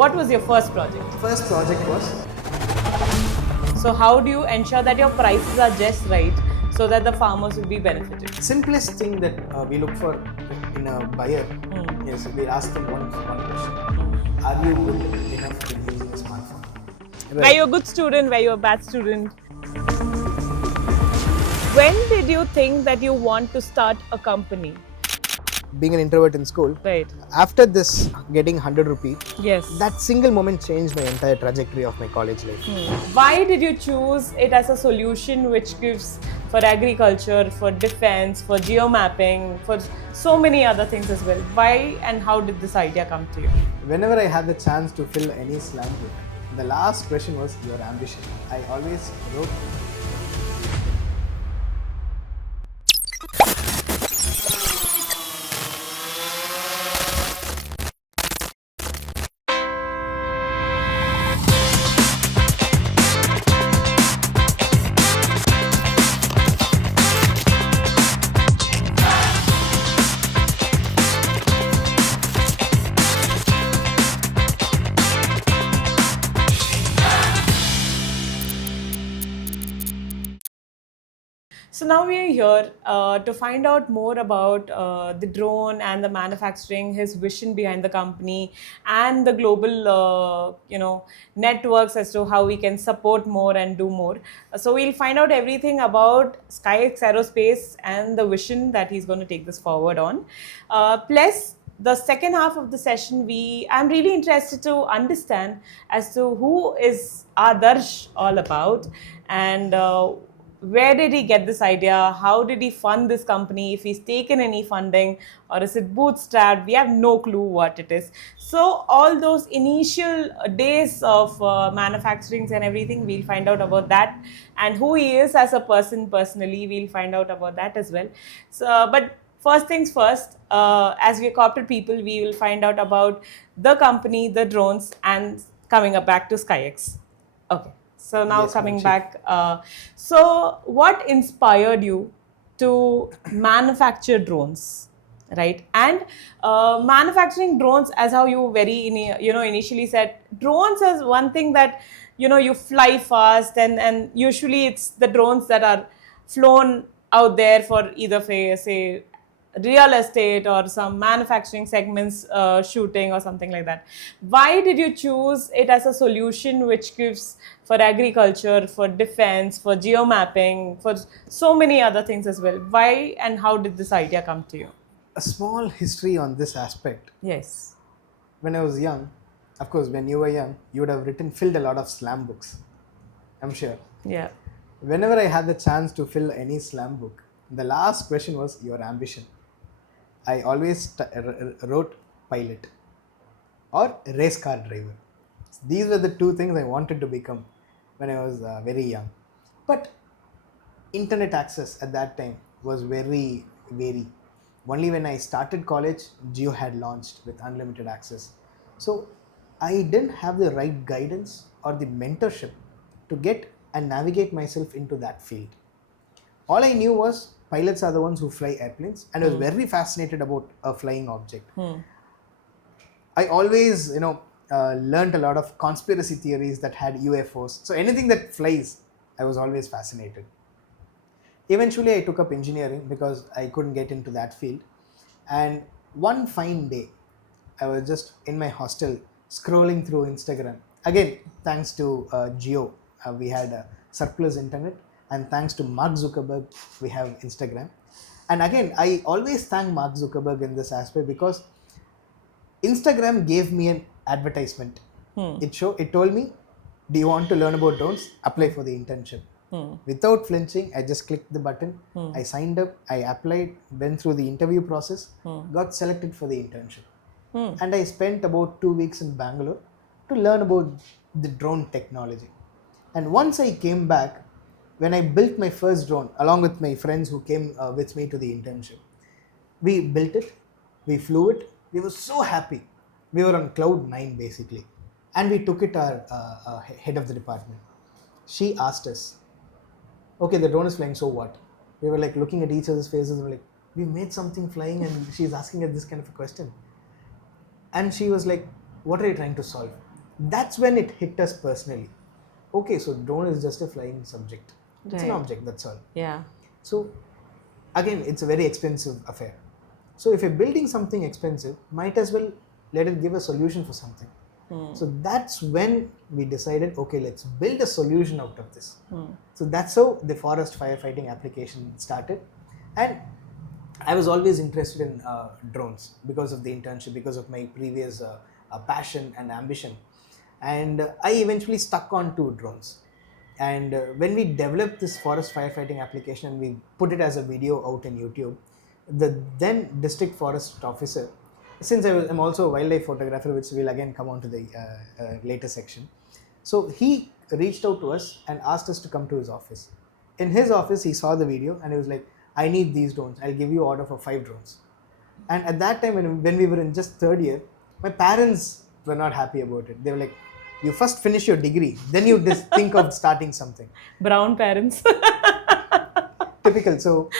what was your first project? First project was, So how do you ensure that your prices are just right so that the farmers will be benefited? simplest thing that we look for in a buyer is we ask them one question. Are you good enough in using a smartphone? Were you a good student? Were you a bad student? When did you think that you want to start a company? Being an introvert in school, Right. after this getting 100 rupees, Yes. that single moment changed my entire trajectory of my college life. Why did you choose it as a solution which gives for agriculture, for defense, for geomapping, for so many other things as well? Why and how did this idea come to you? Whenever I had the chance to fill any slam book, the last question was your ambition. I always wrote. So now we are here to find out more about the drone and the manufacturing, his vision behind the company, and the global, networks as to how we can support more and do more. So we'll find out everything about SkyX Aerospace and the vision that he's going to take this forward on. Plus, the second half of the session, I'm really interested to understand as to who is Adarsh all about, and where did he get this idea? How did he fund this company? If he's taken any funding, or is it bootstrapped? We have no clue what it is. So all those initial days of manufacturing and everything, we'll find out about that, and who he is as a person personally, we'll find out about that as well. So, but first things first, as we're corporate people, we will find out about the company, the drones, and coming up back to SkyX. Okay. So now Yes, coming Banshi. back, so what inspired you to manufacture drones, right? And manufacturing drones, as how you initially said, drones is one thing that you fly fast, and usually it's the drones that are flown out there for either say real estate or some manufacturing segments shooting or something like that. Why did you choose it as a solution which gives for agriculture, for defense, for geomapping, for so many other things as well? Why and how did this idea come to you? A small history on this aspect. Yes. When I was young, of course, when you were young, you would have filled a lot of slam books. I'm sure. Yeah. Whenever I had the chance to fill any slam book, the last question was your ambition. I always wrote pilot or race car driver. These were the two things I wanted to become when I was very young. But internet access at that time was very wary. Only when I started college, Jio had launched with unlimited access. So I didn't have the right guidance or the mentorship to get and navigate myself into that field. All I knew was pilots are the ones who fly airplanes, and I was very fascinated about a flying object. I always, learned a lot of conspiracy theories that had UFOs. So anything that flies, I was always fascinated. Eventually, I took up engineering because I couldn't get into that field. And one fine day, I was just in my hostel scrolling through Instagram. Again, thanks to Geo, we had a surplus internet. And thanks to Mark Zuckerberg, we have Instagram. And again, I always thank Mark Zuckerberg in this aspect because Instagram gave me an advertisement. It told me, do you want to learn about drones? Apply for the internship. Without flinching, I just clicked the button. I signed up, I applied, went through the interview process, got selected for the internship. And I spent about 2 weeks in Bangalore to learn about the drone technology. And once I came back, when I built my first drone, along with my friends who came with me to the internship, we built it, we flew it, we were so happy. We were on cloud 9 basically. And we took it to our head of the department. She asked us, okay, the drone is flying, so what? We were like looking at each other's faces and we're like, we made something flying and she's asking us this kind of a question. And she was like, what are you trying to solve? That's when it hit us personally. Okay, so drone is just a flying subject. It's an Right. object, that's all. Yeah. So again, it's a very expensive affair. So if you're building something expensive, might as well let it give a solution for something. So that's when we decided, okay, let's build a solution out of this. So that's how the forest firefighting application started. And I was always interested in drones because of the internship, because of my previous passion and ambition. And I eventually stuck on to drones. And when we developed this forest firefighting application and we put it as a video out in YouTube, the then district forest officer, since I'm also a wildlife photographer, which will again come on to the later section. So he reached out to us and asked us to come to his office. In his office, he saw the video and he was like, I need these drones. I'll give you order for 5 drones. And at that time, when we were in just third year, my parents were not happy about it. They were like, you first finish your degree, then you just think of starting something. Brown parents. Typical. So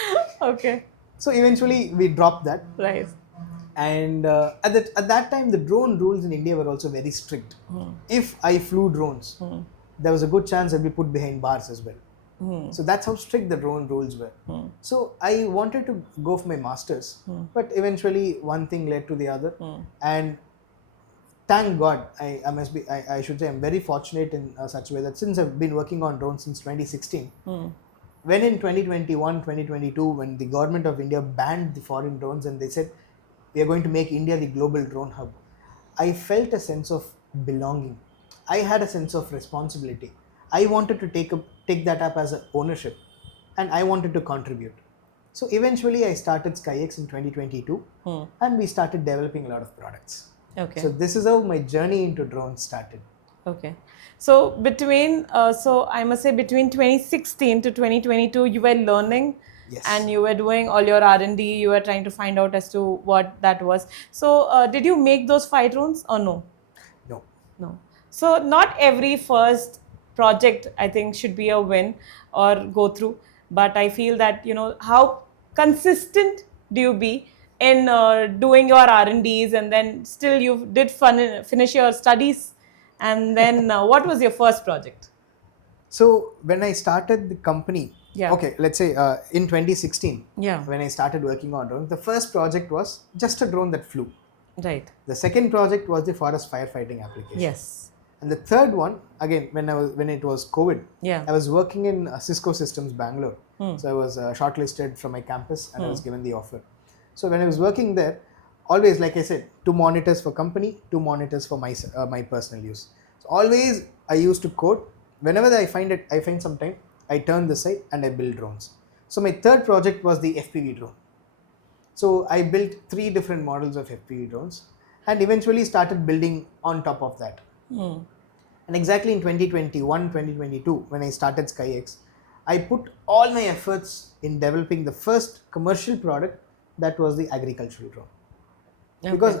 Okay. eventually we dropped that. Right. And at that time, the drone rules in India were also very strict. If I flew drones, there was a good chance I'd be put behind bars as well. So that's how strict the drone rules were. So I wanted to go for my masters, but eventually one thing led to the other. And thank God, I should say I'm very fortunate in such a way that since I've been working on drones since 2016, when in 2021, 2022, when the government of India banned the foreign drones and they said, we are going to make India the global drone hub, I felt a sense of belonging. I had a sense of responsibility. I wanted to take that up as an ownership, and I wanted to contribute. So eventually I started SkyX in 2022 and we started developing a lot of products. Okay. So this is how my journey into drones started. Okay. So so I must say between 2016 to 2022, you were learning. Yes. And you were doing all your R&D, you were trying to find out as to what that was. So did you make those 5 drones or no? No. No. So not every first project, I think, should be a win or go through. But I feel that, how consistent do you be in doing your R&Ds, and then still you did finish your studies. And then what was your first project? So when I started the company, Yeah. okay, let's say in 2016, Yeah. when I started working on drones, the first project was just a drone that flew. Right. The second project was the forest firefighting application. Yes. And the third one, again, when it was COVID, Yeah. I was working in Cisco Systems Bangalore. So I was shortlisted from my campus and I was given the offer. So when I was working there, always, like I said, 2 monitors for company, 2 monitors for my personal use. So always I used to code. Whenever I find some time, I turn this side and I build drones. So my third project was the FPV drone. So I built 3 different models of FPV drones and eventually started building on top of that. And exactly in 2021, 2022, when I started SkyX, I put all my efforts in developing the first commercial product, that was the agricultural drone. Okay. Because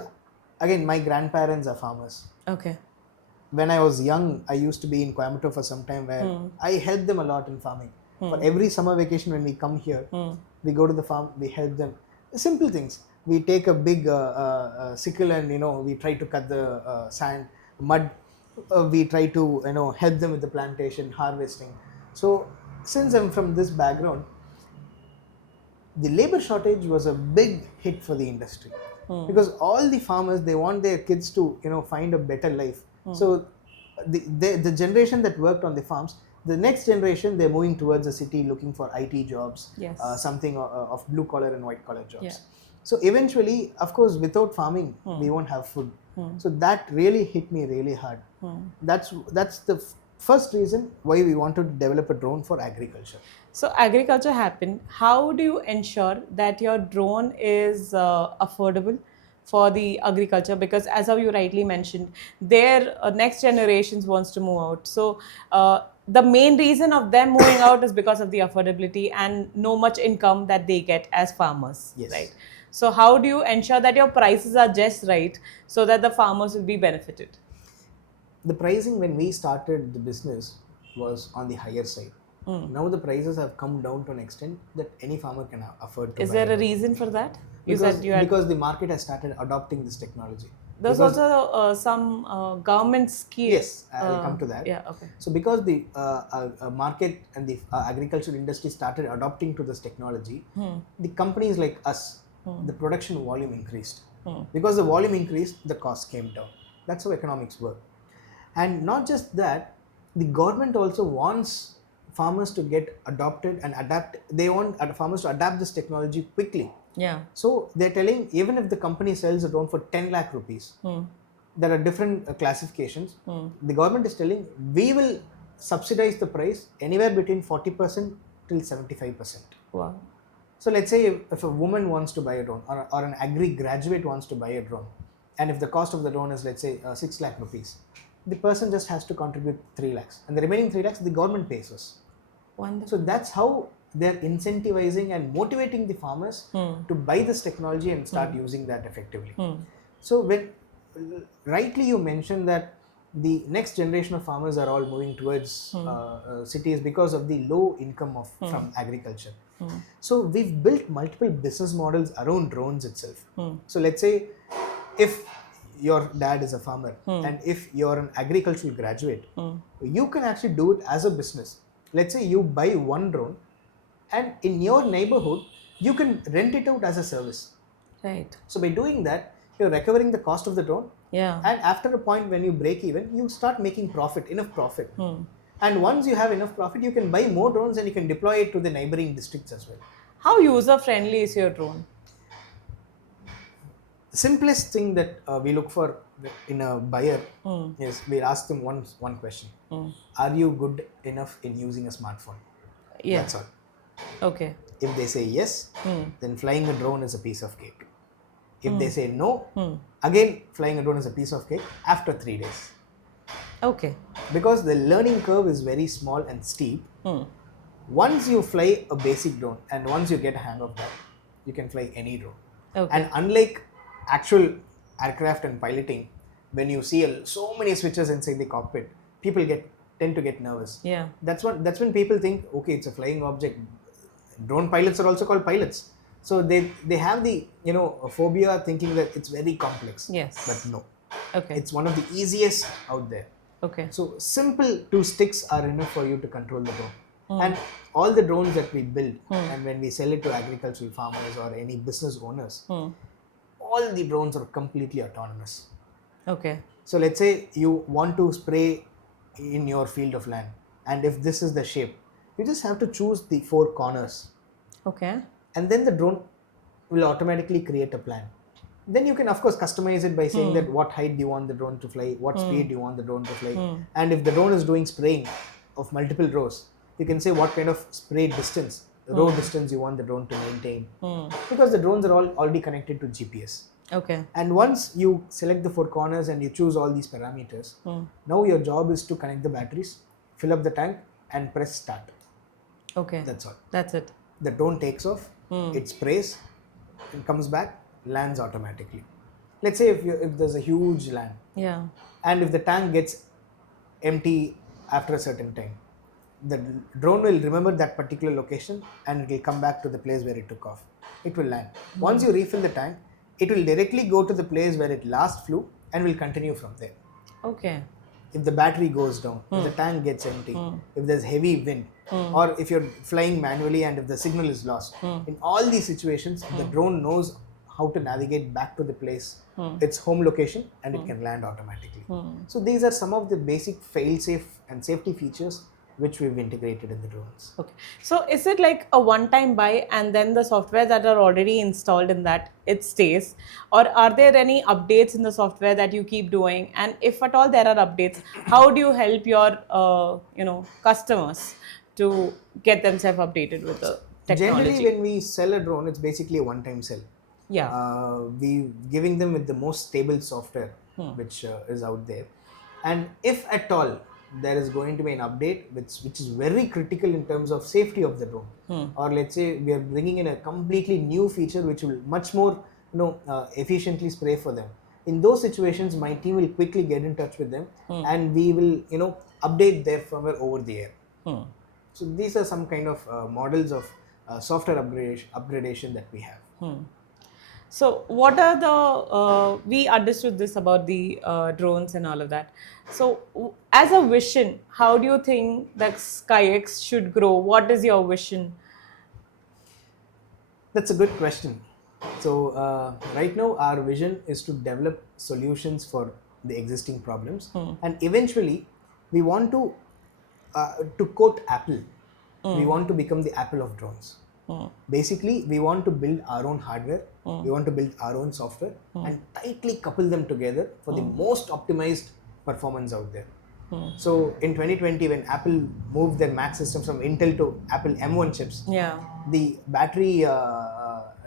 again, my grandparents are farmers. Okay. When I was young, I used to be in Coimbatore for some time where I helped them a lot in farming. For every summer vacation when we come here, we go to the farm, we help them. Simple things. We take a big sickle and, we try to cut the sand, mud. We try to, help them with the plantation, harvesting. So since I'm from this background, the labor shortage was a big hit for the industry. Because all the farmers, they want their kids to, find a better life. So the generation that worked on the farms, the next generation, they're moving towards the city looking for IT jobs, Yes. something of blue collar and white collar jobs. Yeah. So eventually, of course, without farming, we won't have food. So that really hit me really hard. That's the first reason why we wanted to develop a drone for agriculture. So agriculture happened. How do you ensure that your drone is affordable for the agriculture? Because as how you rightly mentioned, their next generations wants to move out. So the main reason of them moving out is because of the affordability and no much income that they get as farmers. Yes. Right. So how do you ensure that your prices are just right so that the farmers will be benefited? The pricing when we started the business was on the higher side. Now the prices have come down to an extent that any farmer can afford to Is buy there a it. reason for that? Because the market has started adopting this technology. There's Because also some government scheme. yes, I'll come to that. Yeah, okay. So because the market and the agricultural industry started adopting to this technology, the companies like us, the production volume increased. Because the volume increased, the cost came down. That's how economics work. And not just that, the government also wants farmers to get adopted and adapt. They want farmers to adapt this technology quickly. Yeah. So they're telling, even if the company sells a drone for 10 lakh rupees, there are different classifications. The government is telling, we will subsidize the price anywhere between 40% till 75%. Wow. So let's say if a woman wants to buy a drone, or an agri graduate wants to buy a drone, and if the cost of the drone is, let's say, 6 lakh rupees, the person just has to contribute 3 lakhs, and the remaining 3 lakhs the government pays us. Wonderful. So that's how they're incentivizing and motivating the farmers to buy this technology and start using that effectively. So when rightly you mentioned that the next generation of farmers are all moving towards cities because of the low income from agriculture. So we've built multiple business models around drones itself. So let's say if your dad is a farmer and if you're an agricultural graduate, you can actually do it as a business. Let's say you buy one drone, and in your neighborhood you can rent it out as a service. Right. So by doing that, you're recovering the cost of the drone. Yeah. And after a point when you break even, you start making enough profit. And once you have enough profit, you can buy more drones and you can deploy it to the neighboring districts as well. How user friendly is your drone? The simplest thing that we look for in a buyer is we ask them one question. Are you good enough in using a smartphone? Yeah. That's all. Okay. If they say yes, then flying a drone is a piece of cake. If they say no, again flying a drone is a piece of cake after 3 days. Okay. Because the learning curve is very small and steep. Once you fly a basic drone and once you get a hang of that, you can fly any drone. Okay. And unlike actual aircraft and piloting, when you see so many switches inside the cockpit, people tend to get nervous. Yeah. That's when people think, okay, it's a flying object. Drone pilots are also called pilots. So they have the a phobia, thinking that it's very complex. Yes. But no. Okay. It's one of the easiest out there. Okay. So simple 2 sticks are enough for you to control the drone. And all the drones that we build and when we sell it to agricultural farmers or any business owners, all the drones are completely autonomous. Okay. So let's say you want to spray in your field of land, and if this is the shape, you just have to choose the 4 corners. Okay. And then the drone will automatically create a plan. Then you can of course customize it by saying that what height do you want the drone to fly, what speed do you want the drone to fly, and if the drone is doing spraying of multiple rows, you can say what kind of spray distance, row distance you want the drone to maintain, because the drones are all already connected to GPS. Okay. And once you select the 4 corners and you choose all these parameters, now your job is to connect the batteries, fill up the tank and press start. Okay. That's all. That's it. The drone takes off, it sprays, it comes back, lands automatically. Let's say if there's a huge land, Yeah. and if the tank gets empty after a certain time, the drone will remember that particular location and it will come back to the place where it took off. It will land. Once you refill the tank, it will directly go to the place where it last flew and will continue from there. Okay. If the battery goes down, if the tank gets empty, if there's heavy wind, or if you're flying manually and if the signal is lost, in all these situations, the drone knows how to navigate back to the place, its home location, and it can land automatically. So these are some of the basic fail-safe and safety features which we've integrated in the drones. Okay. So is it like a one-time buy and then the software that are already installed in that, it stays? Or are there any updates in the software that you keep doing? And if at all there are updates, how do you help your customers to get themselves updated with the technology? Generally, when we sell a drone, it's basically a one-time sell. Yeah. We giving them with the most stable software which is out there. And if at all there is going to be an update which is very critical in terms of safety of the drone, or let's say we are bringing in a completely new feature which will much more efficiently spray for them, in those situations my team will quickly get in touch with them and we will update their firmware over the air. So these are some kind of models of software upgradation that we have. So, what are the, we understood this about the drones and all of that. So, as a vision, how do you think that SkyX should grow? What is your vision? That's a good question. So, right now, our vision is to develop solutions for the existing problems, and eventually, we want to quote Apple, we want to become the Apple of drones. Basically, we want to build our own hardware, we want to build our own software, and tightly couple them together for the most optimized performance out there. So in 2020, when Apple moved their Mac systems from Intel to Apple M1 chips, Yeah. the battery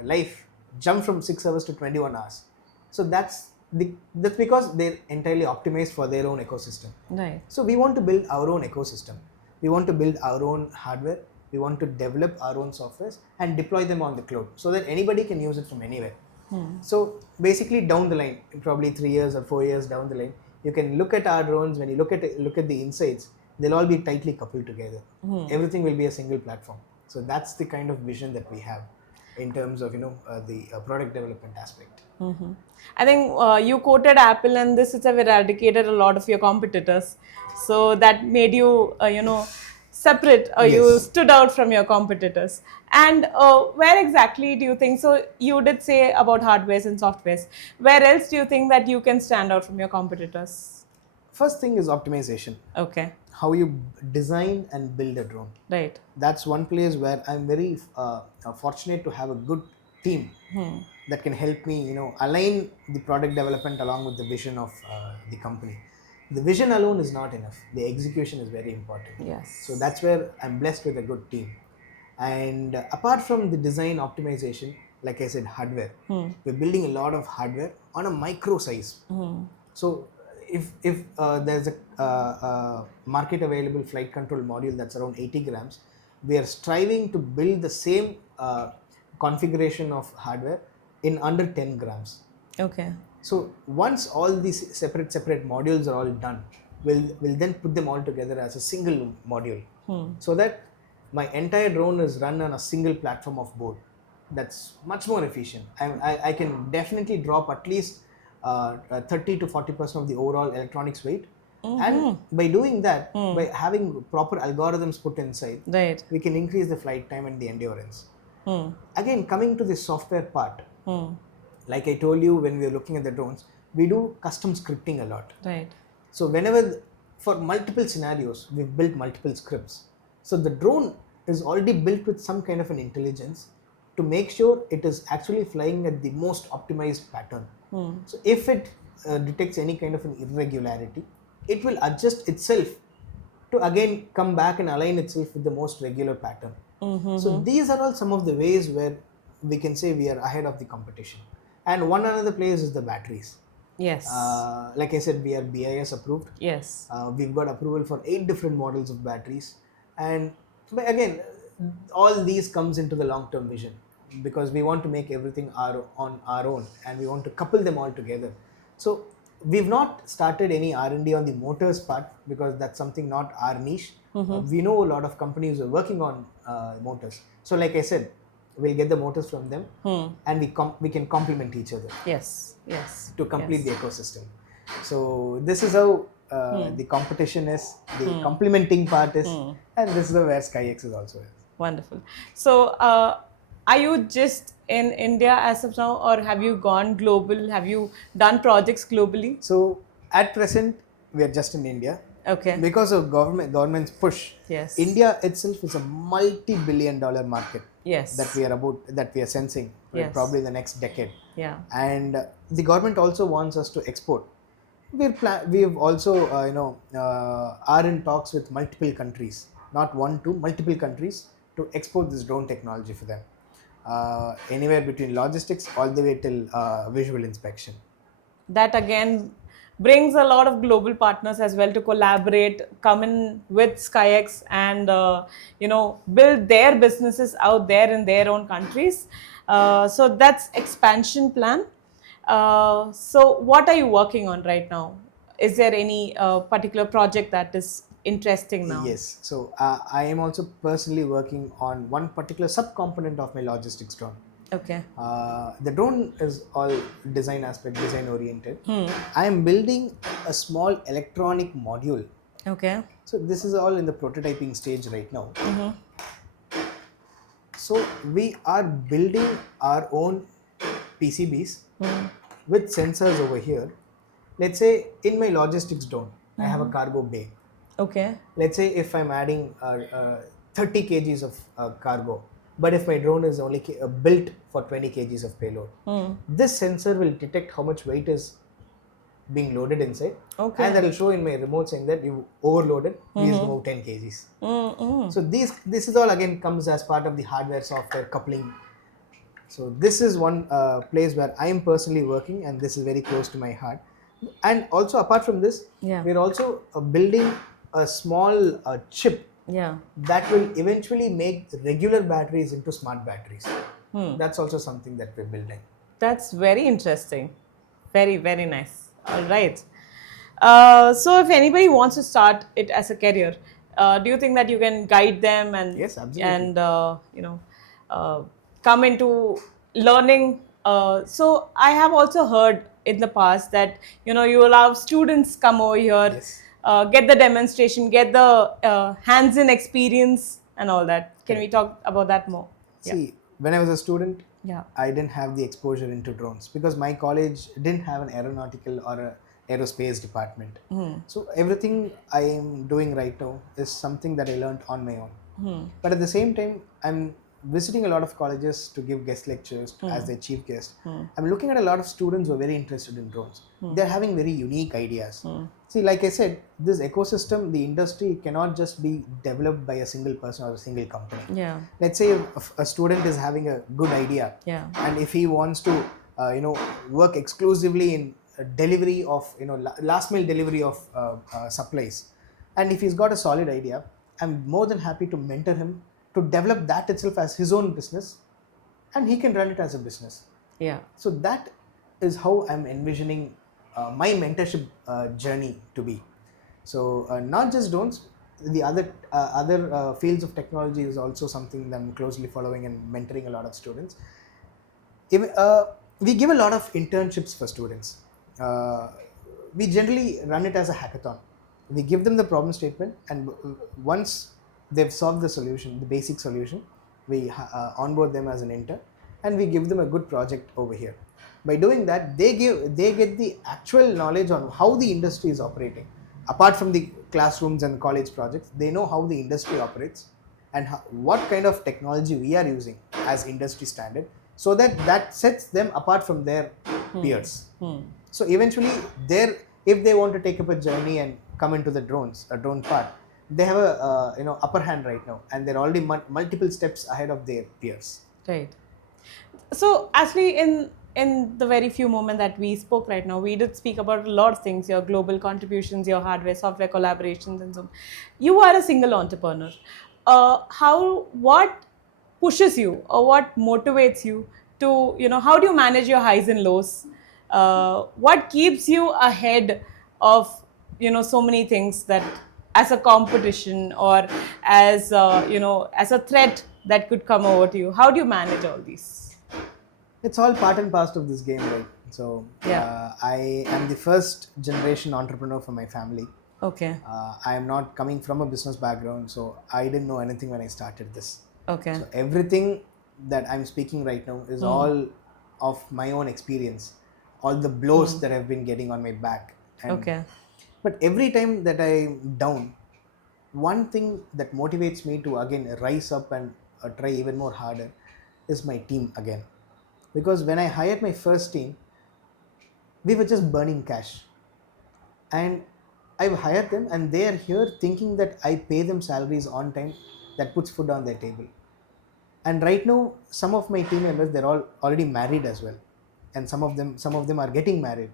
life jumped from 6 hours to 21 hours. So that's because they're entirely optimized for their own ecosystem. Right. So we want to build our own ecosystem. We want to build our own hardware. We want to develop our own softwares and deploy them on the cloud so that anybody can use it from anywhere. So basically, down the line, probably 3 years or 4 years down the line, you can look at our drones. When you look at the insides, they'll all be tightly coupled together. Everything will be a single platform. So that's the kind of vision that we have in terms of the product development aspect. I think you quoted Apple, and this itself eradicated a lot of your competitors. So that made you, separate, or you Yes. stood out from your competitors. And where exactly do you think? So you did say about hardwares and softwares. Where else do you think that you can stand out from your competitors? First thing is optimization. Okay. How you design and build a drone. Right. That's one place where I'm very fortunate to have a good team that can help me, align the product development along with the vision of the company. The vision alone is not enough. The execution is very important. Yes. So that's where I'm blessed with a good team. And apart from the design optimization, like I said, hardware. We're building a lot of hardware on a micro size. So if there's a market available flight control module that's around 80 grams, we are striving to build the same configuration of hardware in under 10 grams. Okay. So once all these separate modules are all done, we'll then put them all together as a single module, so that my entire drone is run on a single platform of board. That's much more efficient. I can definitely drop at least 30 to 40% of the overall electronics weight. And by doing that, by having proper algorithms put inside, Right. we can increase the flight time and the endurance. Again, coming to the software part, like I told you, when we are looking at the drones, we do custom scripting a lot. Right. So for multiple scenarios, we've built multiple scripts. So the drone is already built with some kind of an intelligence to make sure it is actually flying at the most optimized pattern. So if it detects any kind of an irregularity, it will adjust itself to again come back and align itself with the most regular pattern. So these are all some of the ways where we can say we are ahead of the competition. And one another place is the batteries. Yes. Like I said, we are BIS approved. Yes. We've got approval for 8 different models of batteries. And but again, all these comes into the long-term vision, because we want to make everything on our own, and we want to couple them all together. So we've not started any R&D on the motors part, because that's something not our niche. We know a lot of companies are working on motors. So like I said, we'll get the motors from them, and we can complement each other. Yes. Yes. To complete the ecosystem. So this is how the competition is, the complementing part is, and this is where SkyX is also is. Wonderful. So, are you just in India as of now, or have you gone global? Have you done projects globally? So at present, we are just in India. Okay. Because of government's push. Yes. India itself is a multi-billion-dollar market. Yes. That we are sensing probably in the next decade. Yeah. And the government also wants us to export. We've also are in talks with multiple countries, not one, two, multiple countries, to export this drone technology for them. Anywhere between logistics all the way till visual inspection. That again brings a lot of global partners as well to collaborate, come in with SkyX, and build their businesses out there in their own countries. So that's expansion plan. So what are you working on right now? Is there any particular project that is interesting now? Yes. So I am also personally working on one particular subcomponent of my logistics drone. Okay. The drone is all design aspect, design oriented. I am building a small electronic module. Okay. So this is all in the prototyping stage right now. So we are building our own PCBs with sensors over here. Let's say in my logistics drone, I have a cargo bay. Okay. Let's say if I'm adding 30 kgs of cargo, but if my drone is only built for 20 kgs of payload, this sensor will detect how much weight is being loaded inside, Okay. and that will show in my remote saying that you overloaded, please remove 10 kgs. So this is all again comes as part of the hardware software coupling. So this is one place where I am personally working, and this is very close to my heart. And also apart from this, Yeah. we're also building a small chip Yeah. that will eventually make regular batteries into smart batteries. That's also something that we're building. That's very interesting. Very, very nice. All right. So, if anybody wants to start it as a career, do you think that you can guide them and Yes, absolutely. and come into learning? So, I have also heard in the past that you will have students come over here, Yes. get the demonstration, get the hands-in experience, and all that. Can we talk about that more? See, when I was a student, Yeah. I didn't have the exposure into drones because my college didn't have an aeronautical or a aerospace department. So everything I am doing right now is something that I learned on my own. But at the same time, I'm visiting a lot of colleges to give guest lectures as their chief guest. I'm looking at a lot of students who are very interested in drones. They're having very unique ideas. See, like I said, this ecosystem, the industry cannot just be developed by a single person or a single company. Yeah. Let's say a student is having a good idea, Yeah. and if he wants to, work exclusively in delivery of, last mile delivery of supplies, and if he's got a solid idea, I'm more than happy to mentor him to develop that itself as his own business, and he can run it as a business. Yeah. So that is how I'm envisioning my mentorship journey to be. So not just drones, the other fields of technology is also something that I'm closely following and mentoring a lot of students. We give a lot of internships for students. We generally run it as a hackathon. We give them the problem statement, and once they've solved the solution, the basic solution, we onboard them as an intern, and we give them a good project over here. By doing that, they get the actual knowledge on how the industry is operating. Apart from the classrooms and college projects, they know how the industry operates and what kind of technology we are using as industry standard, so that sets them apart from their peers. So eventually, if they want to take up a journey and come into the drone part, they have a upper hand right now, and they're already multiple steps ahead of their peers. Right. So actually, in the very few moments that we spoke right now, we did speak about a lot of things: your global contributions, your hardware, software collaborations, and so on. You are a single entrepreneur. What pushes you, or what motivates you to, how do you manage your highs and lows? What keeps you ahead of, so many things that, as a competition or as as a threat that could come over to you? How do you manage all these? It's all part and parcel of this game, right? So Yeah. I am the first generation entrepreneur for my family. Okay. I am not coming from a business background, so I didn't know anything when I started this. Okay. So everything that I'm speaking right now is all of my own experience, all the blows that I've been getting on my back. And, Okay. But every time that I'm down, one thing that motivates me to again rise up and try even more harder is my team again. Because when I hired my first team, we were just burning cash. And I've hired them, and they are here thinking that I pay them salaries on time that puts food on their table. And right now, some of my team members, they're all already married as well, and some of them are getting married.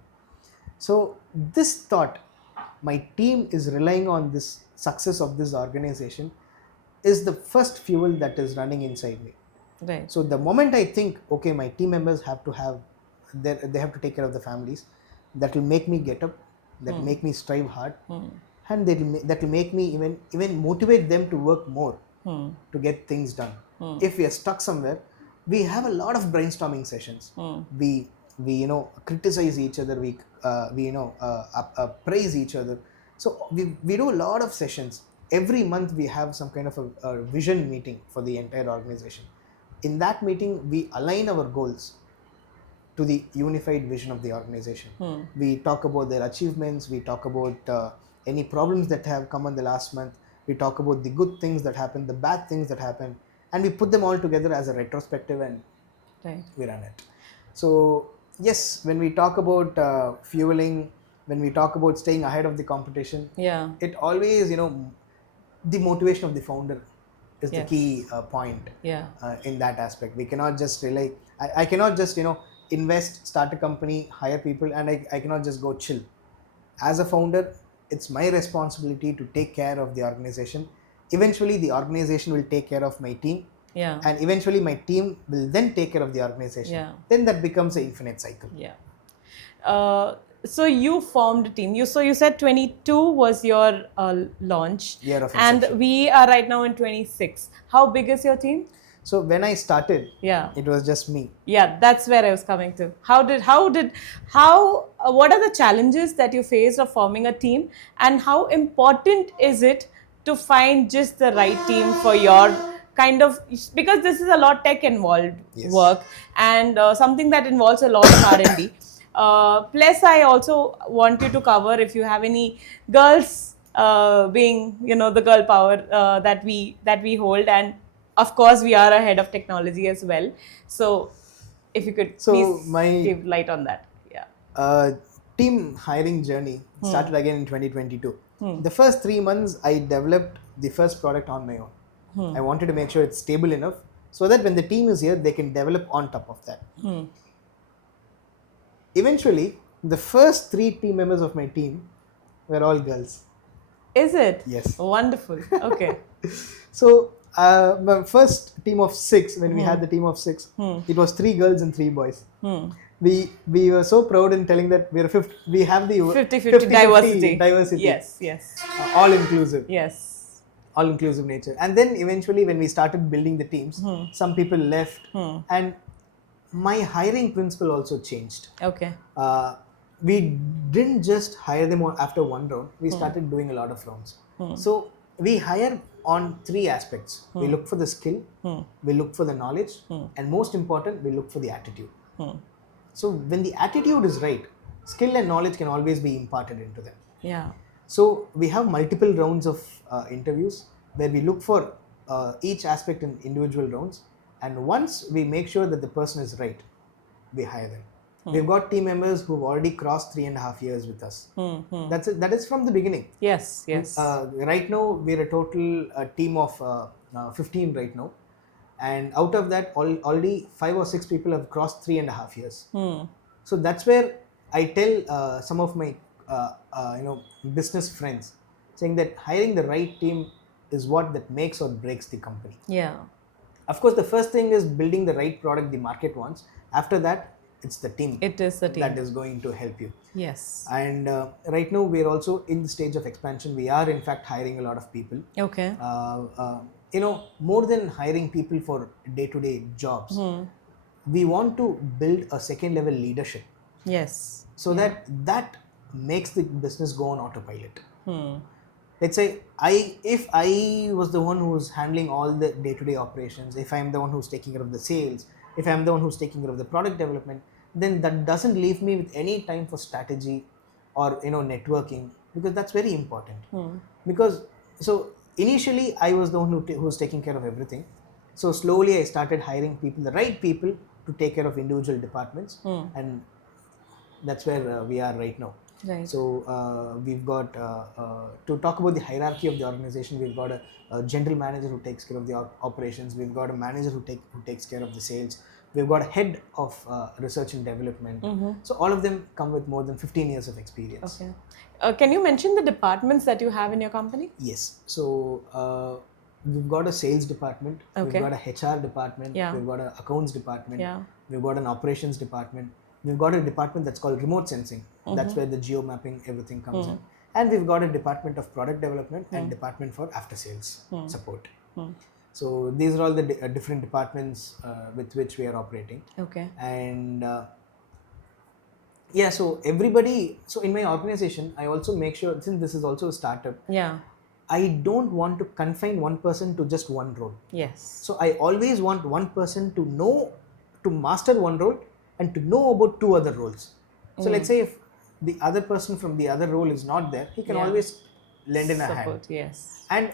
So this thought, my team is relying on this success of this organization, is the first fuel that is running inside me. Right. So the moment I think, okay, my team members they have to take care of the families, that will make me get up, that will make me strive hard, and that will make me even motivate them to work more to get things done. If we are stuck somewhere, we have a lot of brainstorming sessions. We criticize each other. We praise each other. So we do a lot of sessions. Every month we have some kind of a vision meeting for the entire organization. In that meeting, we align our goals to the unified vision of the organization. We talk about their achievements. We talk about any problems that have come in the last month. We talk about the good things that happened, the bad things that happened, and we put them all together as a retrospective, and we run it. So yes, when we talk about fueling, when we talk about staying ahead of the competition, it always, the motivation of the founder is the key point in that aspect. We cannot just rely. I cannot just invest, start a company, hire people, and I cannot just go chill. As a founder, it's my responsibility to take care of the organization. Eventually, the organization will take care of my team. And eventually my team will then take care of the organization. Then that becomes an infinite cycle. So you formed a team. You said 22 was your launch. Year of and inception. we are right now in 26. How big is your team? So when I started, it was just me. That's where I was coming to. What are the challenges that you faced of forming a team, and how important is it to find just the right team for your kind of, because this is a lot tech involved work, and something that involves a lot of R&D. Plus, I also want you to cover if you have any girls, being the girl power that we hold, and of course we are ahead of technology as well. So if you could please give light on that. Team hiring journey started again in 2022. The first 3 months I developed the first product on my own. I wanted to make sure it's stable enough so that when the team is here, they can develop on top of that. Eventually, the first 3 team members of my team were all girls. Is it? Yes. Wonderful. Okay. So my first team of 6, when we had the team of 6, it was 3 girls and 3 boys. We were so proud in telling that we have the 50-50 diversity. Yes. All inclusive. Yes. All inclusive nature. And then eventually when we started building the teams, some people left, and my hiring principle also changed. Okay. We didn't just hire them after one round. We started doing a lot of rounds. So we hire on 3 aspects. We look for the skill, we look for the knowledge, and most important, we look for the attitude. So when the attitude is right, skill and knowledge can always be imparted into them. So we have multiple rounds of interviews where we look for each aspect in individual rounds, and once we make sure that the person is right, we hire them. We've got team members who've already crossed 3.5 years with us. That's it. That is from the beginning. Yes. Right now we're a total team of 15 right now, and out of that already 5 or 6 people have crossed 3.5 years. So that's where I tell some of my business friends, saying that hiring the right team is what that makes or breaks the company. Of course, the first thing is building the right product the market wants. After that, it's the team. It is the team that is going to help you. Yes. And right now we're also in the stage of expansion. We are in fact hiring a lot of people. Okay. More than hiring people for day-to-day jobs, we want to build a second level leadership. Yes. So that makes the business go on autopilot. Let's say if I was the one who was handling all the day-to-day operations, if I'm the one who's taking care of the sales, if I'm the one who's taking care of the product development, then that doesn't leave me with any time for strategy or networking, because that's very important. Because so initially I was the one who was taking care of everything. So slowly I started hiring people, the right people, to take care of individual departments, and that's where we are right now. Right. So we've got to talk about the hierarchy of the organization. We've got a general manager who takes care of the operations. We've got a manager who takes care of the sales. We've got a head of research and development. So all of them come with more than 15 years of experience. Okay. Can you mention the departments that you have in your company? Yes. So we've got a sales department. Okay. We've got a HR department. We've got an accounts department. We've got an operations department. We've got a department that's called remote sensing. That's where the geo mapping, everything comes in. And we've got a department of product development and department for after sales support. So these are all the different departments with which we are operating. Okay. And yeah, so everybody, so in my organization, I also make sure, since this is also a startup, Yeah. I don't want to confine one person to just one role. Yes. So I always want one person to know, to master one role and to know about two other roles. So let's say if the other person from the other role is not there, he can Yeah. always lend in a hand. Support. Yes. And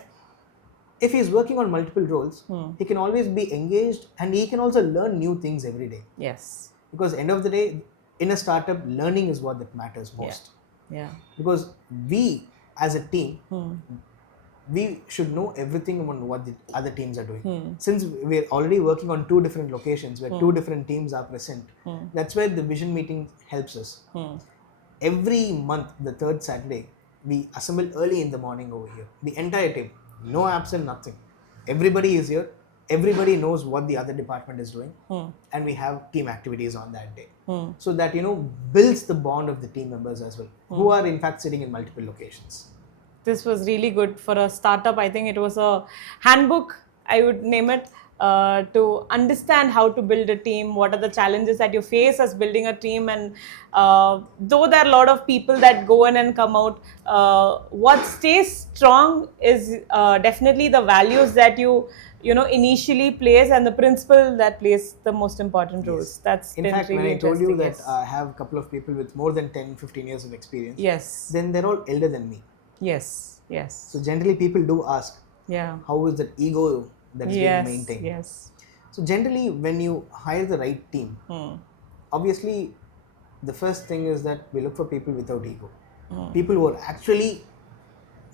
if he's working on multiple roles, he can always be engaged and he can also learn new things every day. Yes. Because end of the day, in a startup, learning is what that matters most. Yeah. Because we as a team, we should know everything on what the other teams are doing. Since we're already working on two different locations where two different teams are present, that's where the vision meeting helps us. Every month, the third Saturday, we assemble early in the morning over here. The entire team, no absent, nothing. Everybody is here. Everybody knows what the other department is doing, and we have team activities on that day. So that builds the bond of the team members as well, who are in fact sitting in multiple locations. This was really good for a startup. I think it was a handbook, I would name it, to understand how to build a team, what are the challenges that you face as building a team. And though there are a lot of people that go in and come out, what stays strong is definitely the values that you initially place and the principle that plays the most important roles. That's in been fact, really when I told you interesting, that yes. I have a couple of people with more than 10-15 years of experience, Yes. then they're all elder than me. Yes. Yes. So generally people do ask, Yeah. how is that ego that is being maintained? Yes. So generally when you hire the right team, obviously the first thing is that we look for people without ego. People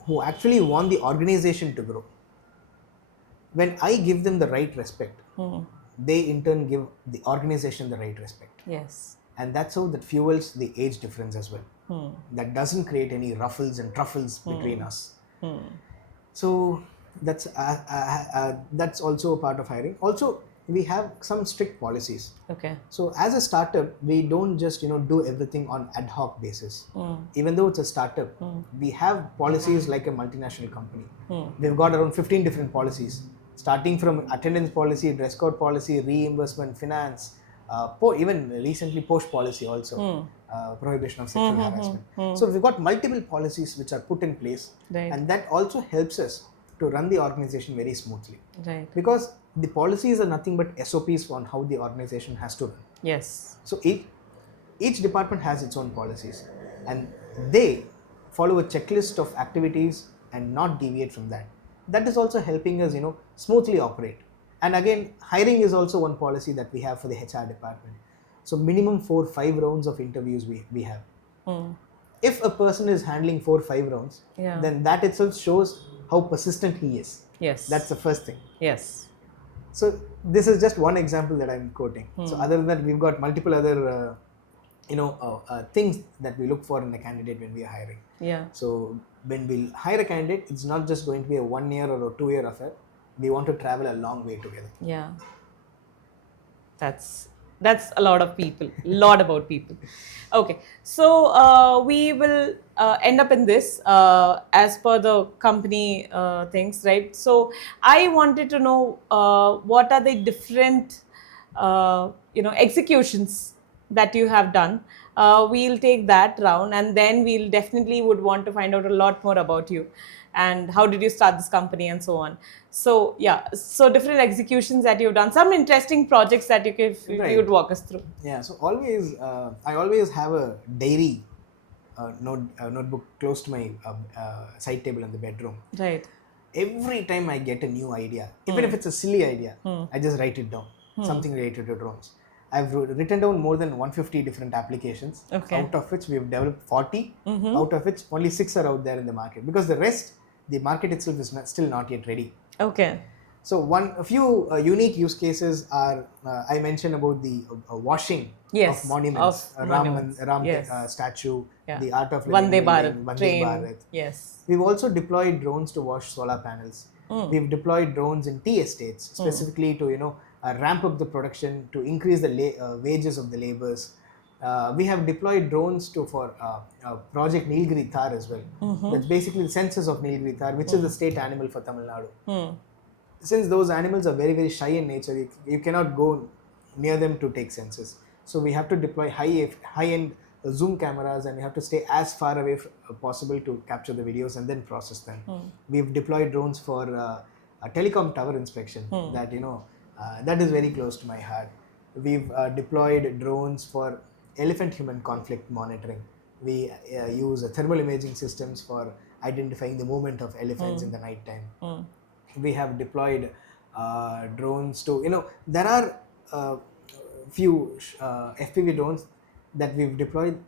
who actually want the organization to grow. When I give them the right respect, they in turn give the organization the right respect. Yes. And that's how that fuels the age difference as well. That doesn't create any ruffles and truffles between us. So that's also a part of hiring. Also, we have some strict policies. Okay. So as a startup, we don't just do everything on ad hoc basis. Even though it's a startup, we have policies like a multinational company. We've got around 15 different policies, starting from attendance policy, dress code policy, reimbursement, finance, even recently post policy also, prohibition of sexual harassment. So we've got multiple policies which are put in place, and that also helps us to run the organization very smoothly. Right. Because the policies are nothing but SOPs on how the organization has to run. Yes. So each department has its own policies, and they follow a checklist of activities and not deviate from that. That is also helping us, smoothly operate. And again, hiring is also one policy that we have for the HR department. So minimum 4-5 rounds of interviews we have. If a person is handling 4-5 rounds, then that itself shows how persistent he is. Yes. That's the first thing. Yes. So this is just one example that I'm quoting. So other than that, we've got multiple other things that we look for in a candidate when we are hiring. Yeah. So when we hire a candidate, it's not just going to be a 1 year or a 2 year affair. We want to travel a long way together. Yeah. That's a lot of people, lot about people. Okay, so we will end up in this as per the company things, right? So I wanted to know what are the different executions that you have done. We'll take that round, and then we'll definitely would want to find out a lot more about you and how did you start this company and so on. So yeah, so different executions that you've done, some interesting projects that you would walk us through. Yeah, so I always have a diary notebook close to my side table in the bedroom. Right. Every time I get a new idea, even if it's a silly idea, I just write it down, something related to drones. I've written down more than 150 different applications, out of which we've developed 40, out of which only 6 are out there in the market, because the rest, the market itself is still not yet ready. Okay. So a few unique use cases are, I mentioned about the washing of monuments, Ram statue, the Art of Living, Vande Vande Bharat. Yes. We've also deployed drones to wash solar panels. We've deployed drones in tea estates, specifically to ramp up the production, to increase the wages of the laborers. We have deployed drones for Project Nilgiri Thar as well. That's basically the census of Nilgiri Thar, which is the state animal for Tamil Nadu. since those animals are very very shy in nature, you cannot go near them to take senses. So we have to deploy high end zoom cameras, and we have to stay as far away possible to capture the videos and then process them. We've deployed drones for a telecom tower inspection, that that is very close to my heart. We've deployed drones for elephant human conflict monitoring. We use thermal imaging systems for identifying the movement of elephants in the night time. We have deployed drones to, there are few FPV drones that we've deployed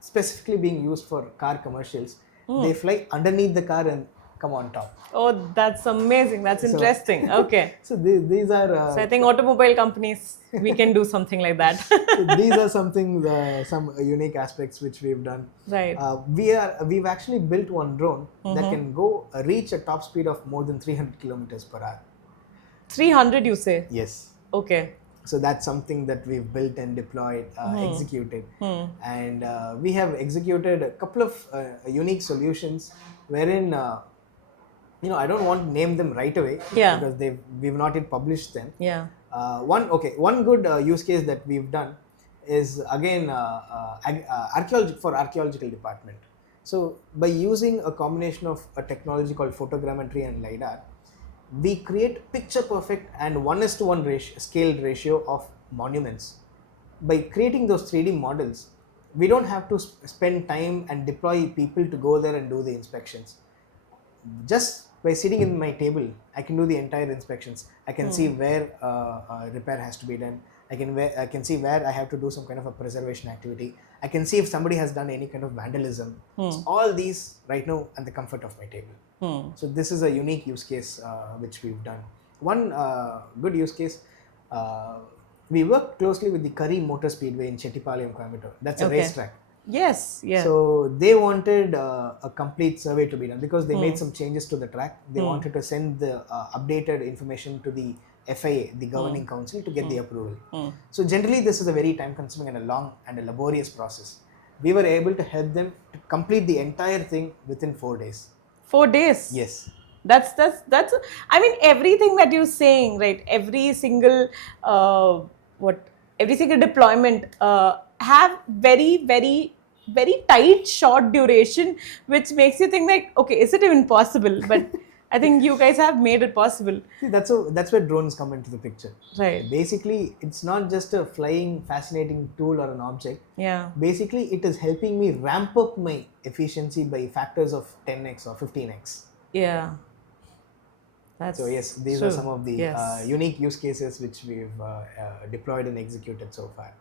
specifically being used for car commercials. They fly underneath the car and come on top. Oh, that's amazing. That's interesting. Okay. So these are So I think automobile companies, we can do something like that. so these are some unique aspects which we've done. Right. We've actually built one drone that can go reach a top speed of more than 300 kilometers per hour. 300, you say? Yes. Okay. So that's something that we've built and deployed, executed. And we have executed a couple of unique solutions wherein, I don't want to name them right away, Yeah. because we've not yet published them. Yeah. One good use case that we've done is again archaeological department. So by using a combination of a technology called photogrammetry and LiDAR, we create picture perfect and 1:1 scaled ratio of monuments. By creating those 3D models, we don't have to spend time and deploy people to go there and do the inspections. Just by sitting in my table, I can do the entire inspections. I can see where repair has to be done. I can see where I have to do some kind of a preservation activity. I can see if somebody has done any kind of vandalism. So all these right now at the comfort of my table. So this is a unique use case which we've done. One good use case, we work closely with the Curry Motor Speedway in Chettipalayam, Coimbatore. That's a racetrack. Yes. Yeah. So they wanted a complete survey to be done because they made some changes to the track. They wanted to send the updated information to the FIA, the governing council, to get the approval. So generally this is a very time consuming and a long and a laborious process. We were able to help them to complete the entire thing within 4 days. 4 days. Yes. That's I mean, everything that you're saying, right? Every single every single deployment have very very very tight short duration, which makes you think like, okay, is it even possible? But I think you guys have made it possible. See, that's where drones come into the picture. Right. Basically, it's not just a flying fascinating tool or an object. Yeah. Basically, it is helping me ramp up my efficiency by factors of 10x or 15x. Yeah. That's so yes, these true. are some of the Yes. unique use cases which we've deployed and executed so far.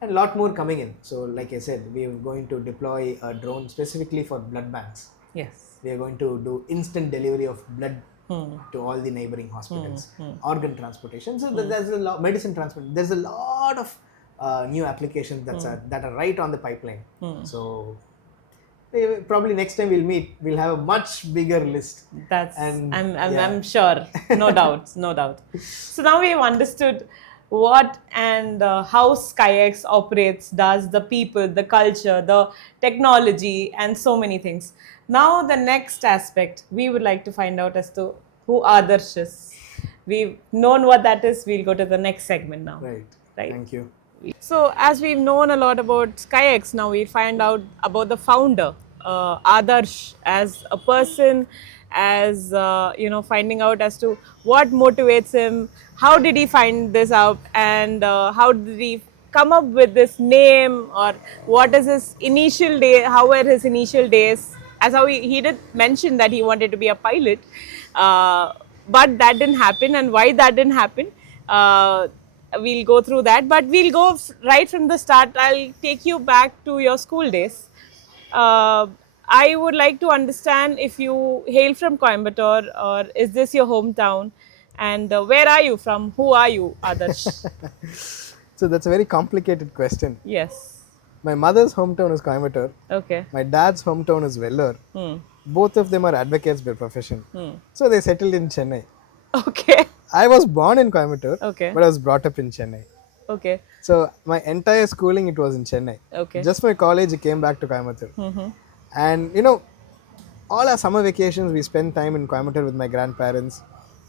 And a lot more coming in. So like I said, we are going to deploy a drone specifically for blood banks. Yes. We are going to do instant delivery of blood to all the neighboring hospitals, organ transportation. So there's a lot, medicine transport. There's a lot of new applications that are right on the pipeline. So probably next time we'll meet, we'll have a much bigger list. That's And, I'm sure, no doubt, no doubt. So now we've understood what and how SkyX operates, does, the people, the culture, the technology, and so many things. Now the next aspect we would like to find out as to who Adarsh is. We've known what that is. We'll go to the next segment now. Right. Right. Thank you. So as we've known a lot about SkyX, now we find out about the founder, Adarsh, as a person, as finding out as to what motivates him, how did he find this out, and how did he come up with this name, or what is his initial day, how were his initial days, as how he did mention that he wanted to be a pilot, but that didn't happen, and why that didn't happen. We'll go through that, but we'll go right from the start. I'll take you back to your school days. I would like to understand if you hail from Coimbatore, or is this your hometown, and where are you from? Who are you, Adarsh? So that's a very complicated question. Yes. My mother's hometown is Coimbatore. Okay. My dad's hometown is Vellore. Both of them are advocates by profession. So they settled in Chennai. Okay. I was born in Coimbatore, Okay. but I was brought up in Chennai. Okay. So my entire schooling, it was in Chennai. Okay. Just for college, I came back to Coimbatore. And all our summer vacations, we spent time in Coimbatore with my grandparents.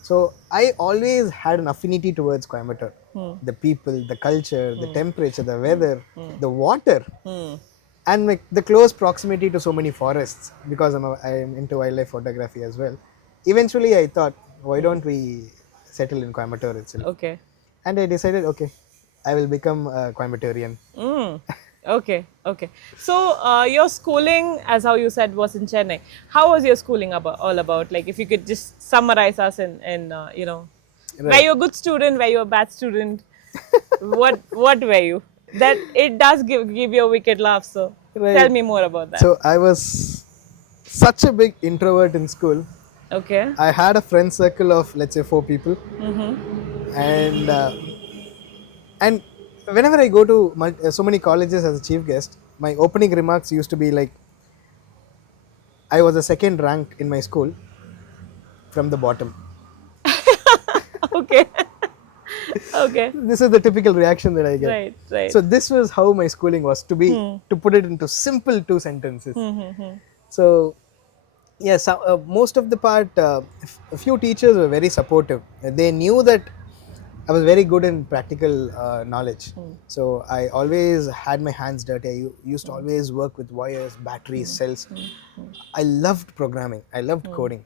So I always had an affinity towards Coimbatore. The people, the culture, the temperature, the weather, the water, and like the close proximity to so many forests, because I am into wildlife photography as well. Eventually, I thought, why don't we settle in Coimbatore itself? Okay. And I decided, okay, I will become a Coimbatorian. Mm. Okay, okay. So your schooling, as how you said, was in Chennai. How was your schooling all about? Like, if you could just summarize us in were Right, you a good student? Were you a bad student? What were you? That it does give you a wicked laugh. So tell right. me more about that. So I was such a big introvert in school. Okay. I had a friend circle of, let's say, 4 people, and and whenever I go to so many colleges as a chief guest, my opening remarks used to be like, I was the second ranked in my school from the bottom. Okay. Okay. This is the typical reaction that I get. Right. Right. So this was how my schooling was, to put it into simple 2 sentences. So yes, most of the part, a few teachers were very supportive. They knew that I was very good in practical knowledge. So I always had my hands dirty. I used to always work with wires, batteries, cells. I loved programming. I loved coding.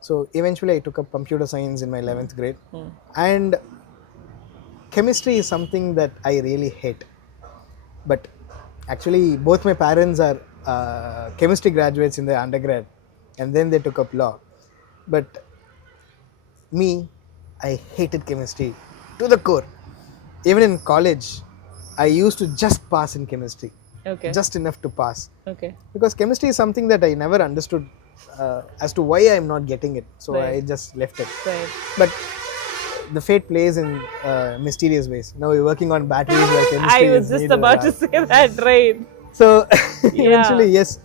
So eventually I took up computer science in my 11th grade. And chemistry is something that I really hate. But actually, both my parents are chemistry graduates in their undergrad, and then they took up law. But me, I hated chemistry to the core. Even in college, I used to just pass in chemistry, Okay. just enough to pass. Okay. Because chemistry is something that I never understood as to why I'm not getting it. So Right. I just left it. Right. But the fate plays in mysterious ways. Now we're working on batteries where I chemistry was is just needed. about to say that. Right. So Yeah. eventually, yes.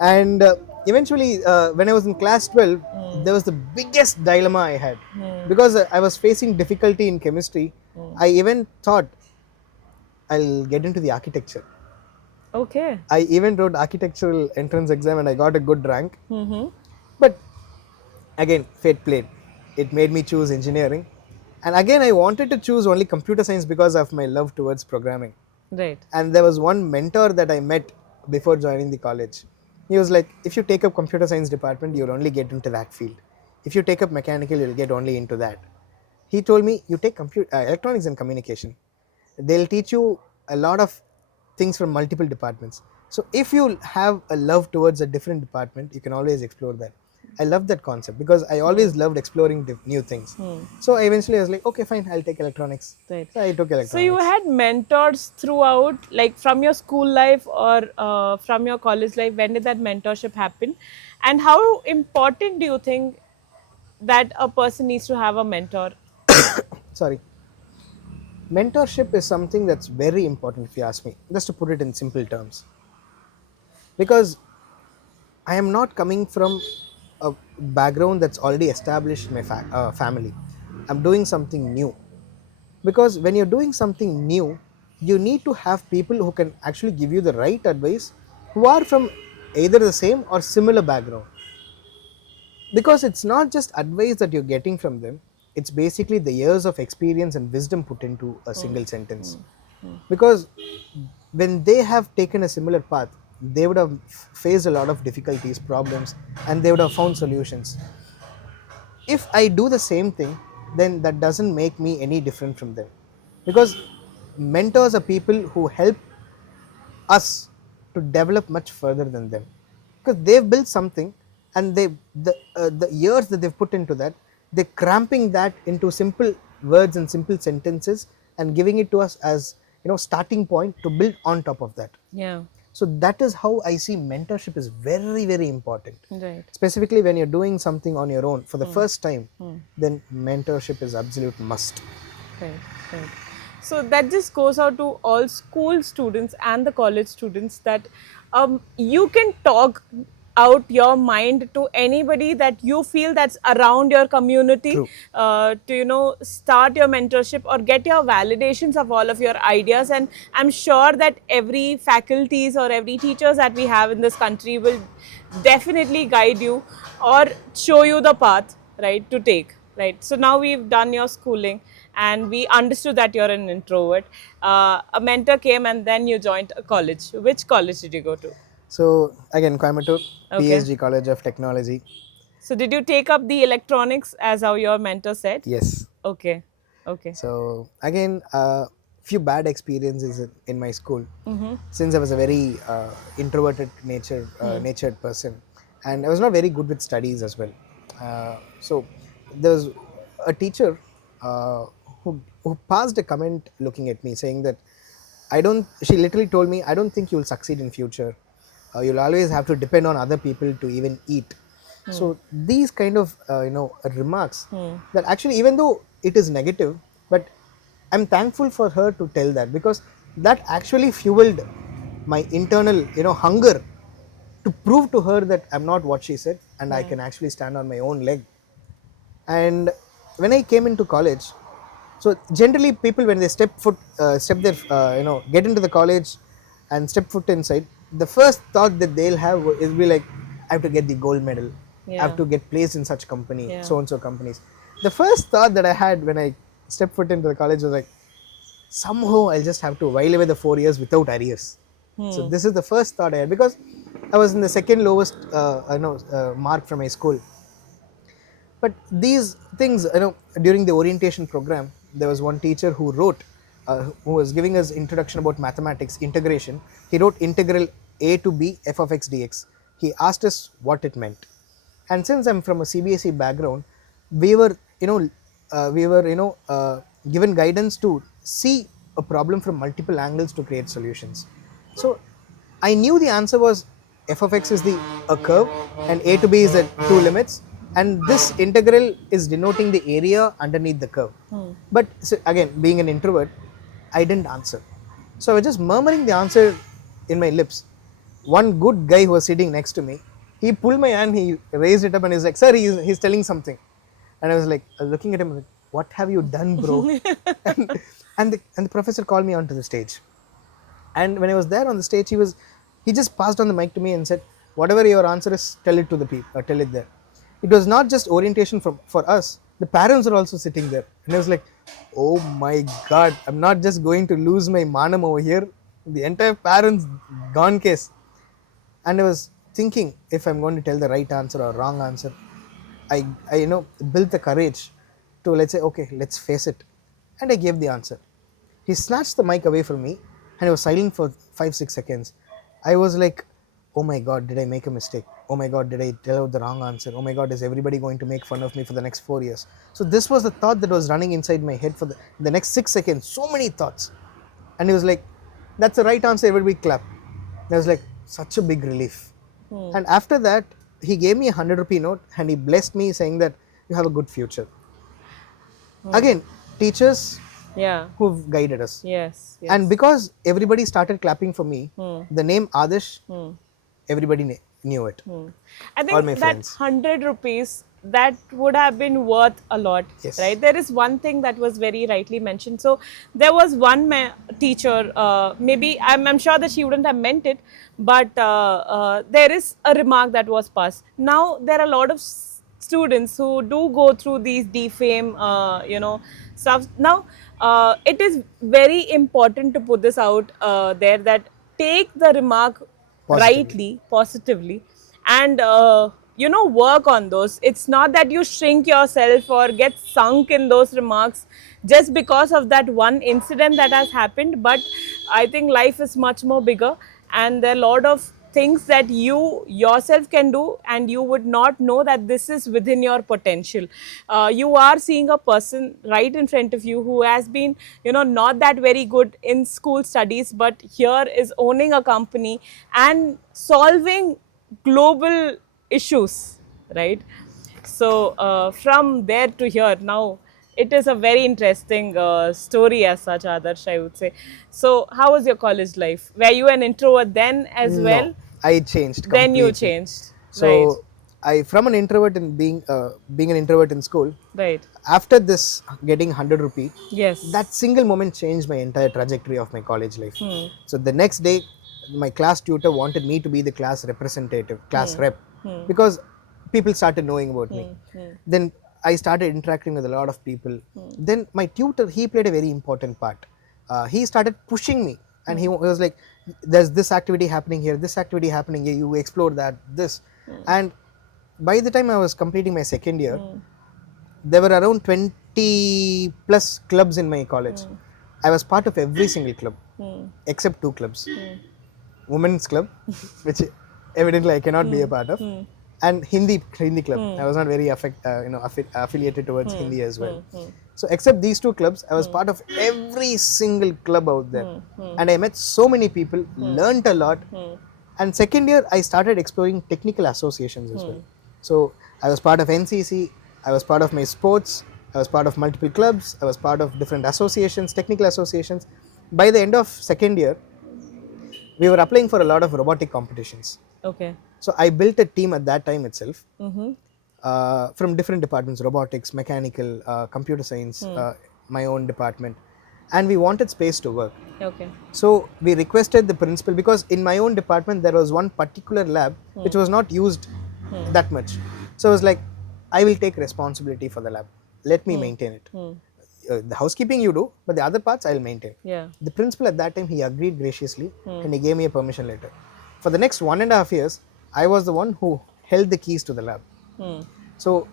And eventually, when I was in class 12, there was the biggest dilemma I had. Because I was facing difficulty in chemistry, I even thought I'll get into the architecture. Okay. I even wrote architectural entrance exam and I got a good rank. But again, fate played. It made me choose engineering. And again, I wanted to choose only computer science because of my love towards programming. Right. And there was one mentor that I met before joining the college. He was like, if you take up computer science department, you'll only get into that field. If you take up mechanical, you'll get only into that. He told me, you take electronics and communication. They'll teach you a lot of things from multiple departments. So if you have a love towards a different department, you can always explore that. I love that concept because I always loved exploring new things. So eventually I was like, okay, fine, I'll take electronics. Right. So I took electronics. So you had mentors throughout, like from your school life or from your college life. When did that mentorship happen? And how important do you think that a person needs to have a mentor? Sorry. Mentorship is something that's very important if you ask me, just to put it in simple terms. Because I am not coming from a background that's already established in my family. I'm doing something new. Because when you're doing something new, you need to have people who can actually give you the right advice, who are from either the same or similar background. Because it's not just advice that you're getting from them, it's basically the years of experience and wisdom put into a single sentence. Because when they have taken a similar path, they would have faced a lot of difficulties, problems, and they would have found solutions. If I do the same thing, then that doesn't make me any different from them. Because mentors are people who help us to develop much further than them, because they've built something, and the years that they've put into that, they're cramping that into simple words and simple sentences and giving it to us as starting point to build on top of that. Yeah. So that is how I see mentorship is very, very important. Right. Specifically when you're doing something on your own for the first time, then mentorship is absolute must. Right. Right. So that just goes out to all school students and the college students that you can talk out your mind to anybody that you feel that's around your community. True. To start your mentorship or get your validations of all of your ideas. And I'm sure that every faculties or every teachers that we have in this country will definitely guide you or show you the path, right, to take, Right. So now we've done your schooling and we understood that you're an introvert. A mentor came and then you joined a college. Which college did you go to? So again, Coimbatore, Okay. PSG College of Technology. So did you take up the electronics as how your mentor said? Yes. Okay. Okay. So again, few bad experiences in my school. Mm-hmm. Since I was a very natured person, and I was not very good with studies as well. So there was a teacher who passed a comment looking at me saying that I don't. She literally told me, "I don't think you'll succeed in future. You'll always have to depend on other people to even eat." So these kind of remarks that actually, even though it is negative, but I'm thankful for her to tell that, because that actually fueled my internal hunger to prove to her that I'm not what she said and I can actually stand on my own leg. And when I came into college, so generally people when they get into the college and step foot inside, the first thought that they'll have is be like, I have to get the gold medal, I have Yeah. to get placed in such company, Yeah. so and so companies. The first thought that I had when I stepped foot into the college was like, somehow I'll just have to while away the 4 years without arrears. So this is the first thought I had, because I was in the second lowest mark from my school. But these things, during the orientation program, there was one teacher who wrote, who was giving us introduction about mathematics, integration. He wrote integral a to b f of x dx. He asked us what it meant. And since I'm from a CBSE background, we were, given guidance to see a problem from multiple angles to create solutions. So I knew the answer was f of x is the a curve and a to b is the two limits, and this integral is denoting the area underneath the curve. But so again, being an introvert, I didn't answer. So I was just murmuring the answer in my lips. One good guy who was sitting next to me, he pulled my hand, he raised it up and he's like, sir, he's telling something. And I was like, looking at him like, what have you done, bro? And the professor called me onto the stage. And when I was there on the stage, he just passed on the mic to me and said, whatever your answer is, tell it to the people, tell it there. It was not just orientation for us, the parents are also sitting there. And I was like, oh my god, I'm not just going to lose my manam over here, the entire parents gone case. And I was thinking, if I'm going to tell the right answer or wrong answer, I built the courage to, let's say, okay, let's face it. And I gave the answer. He snatched the mic away from me and he was silent for 5-6 seconds. I was like, oh my god, did I make a mistake? Oh my god, did I tell out the wrong answer? Oh my god, is everybody going to make fun of me for the next 4 years? So this was the thought that was running inside my head for the next 6 seconds. So many thoughts. And he was like, that's the right answer, everybody clap. And I was like, such a big relief. And after that, he gave me a 100 rupee note and he blessed me saying that you have a good future. Again, teachers Yeah. who've guided us. Yes. Yes. And because everybody started clapping for me, the name Adarsh, everybody knew it. I All my think that friends. 100 rupees, that would have been worth a lot, Yes. right? There is one thing that was very rightly mentioned. So there was one teacher, maybe I'm sure that she wouldn't have meant it, but there is a remark that was passed. Now there are a lot of students who do go through these defame, stuff. Now it is very important to put this out there, that take the remark Positively. rightly, positively, and work on those. It's not that you shrink yourself or get sunk in those remarks just because of that one incident that has happened, but I think life is much more bigger and there are a lot of things that you yourself can do and you would not know that this is within your potential. You are seeing a person right in front of you who has been not that very good in school studies, but here is owning a company and solving global issues, right? So from there to here now, it is a very interesting story as such, Adarsh, I would say. So how was your college life? Were you an introvert then as well? No, I changed Then you completely. changed, right? So I, from an introvert and being an introvert in school, Right. after this getting 100 rupee, Yes. that single moment changed my entire trajectory of my college life. So the next day, my class tutor wanted me to be the class representative, class rep, because people started knowing about me. Then I started interacting with a lot of people. Then my tutor, he played a very important part. He started pushing me, and he was like, "There's this activity happening here, this activity happening here. You explore that, this." And by the time I was completing my second year, there were around 20 plus clubs in my college. I was part of every single club except two clubs. Women's club, which evidently I cannot be a part of, and Hindi club. I was not very affiliated towards Hindi as well. So except these two clubs, I was part of every single club out there, and I met so many people, learnt a lot. And second year, I started exploring technical associations as well. So I was part of NCC, I was part of my sports, I was part of multiple clubs, I was part of different associations, technical associations. By the end of second year, we were applying for a lot of robotic competitions. Okay. So I built a team at that time itself from different departments: robotics, mechanical, computer science, my own department, and we wanted space to work. Okay. So we requested the principal, because in my own department there was one particular lab which was not used that much. So I was like, I will take responsibility for the lab. Let me maintain it. The housekeeping you do, but the other parts I will maintain. Yeah. The principal at that time, he agreed graciously, and he gave me a permission letter. For the next 1.5 years, I was the one who held the keys to the lab. So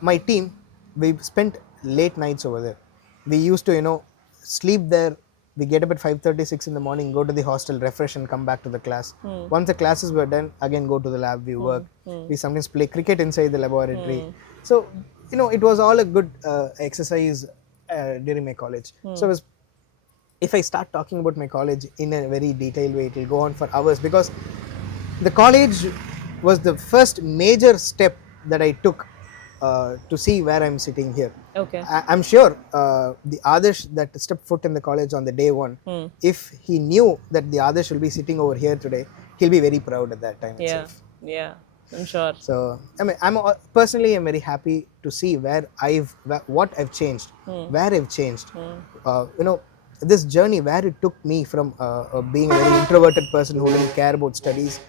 my team, we spent late nights over there. We used to, sleep there. We get up at 5:36 in the morning, go to the hostel, refresh, and come back to the class. Once the classes were done, again go to the lab, we work. We sometimes play cricket inside the laboratory. So, it was all a good exercise during my college. So if I start talking about my college in a very detailed way, it will go on for hours, because the college was the first major step that I took to see where I'm sitting here. Okay. I'm sure the Adarsh that stepped foot in the college on the day one, if he knew that the Adarsh will be sitting over here today, he'll be very proud at that time itself. Yeah, I'm sure. So I'm personally, I'm very happy to see what I've changed, where I've changed. This journey where it took me from being a very introverted person who didn't care about studies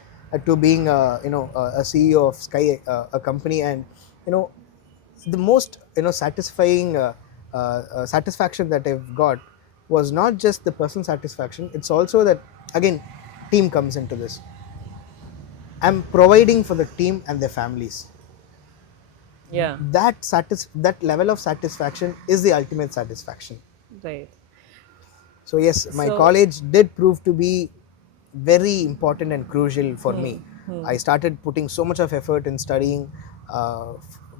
to being a CEO of Sky, a company, and the most satisfying satisfaction that I've got was not just the personal satisfaction. It's also that, again, team comes into this. I'm providing for the team and their families. Yeah. That level of satisfaction is the ultimate satisfaction. Right. So yes, my college did prove to be very important and crucial for me. I started putting so much of effort in studying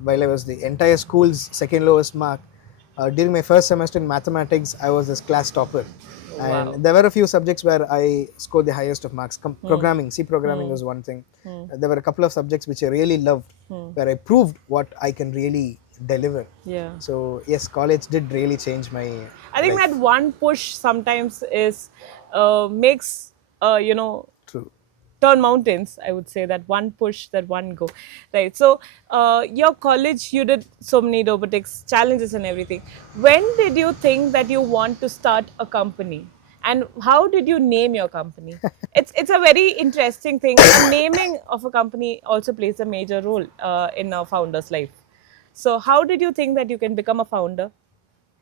while I was the entire school's second lowest mark. During my first semester in mathematics, I was this class topper. And there were a few subjects where I scored the highest of marks. Programming, C programming was one thing. There were a couple of subjects which I really loved, where I proved what I can really deliver. Yeah. So yes, college did really change my I think life. that one push sometimes is makes True. turn mountains. I would say that one push, that one go, right? So your college, you did so many robotics challenges and everything. When did you think that you want to start a company, and how did you name your company? It's a very interesting thing. And naming of a company also plays a major role in a founder's life. So how did you think that you can become a founder,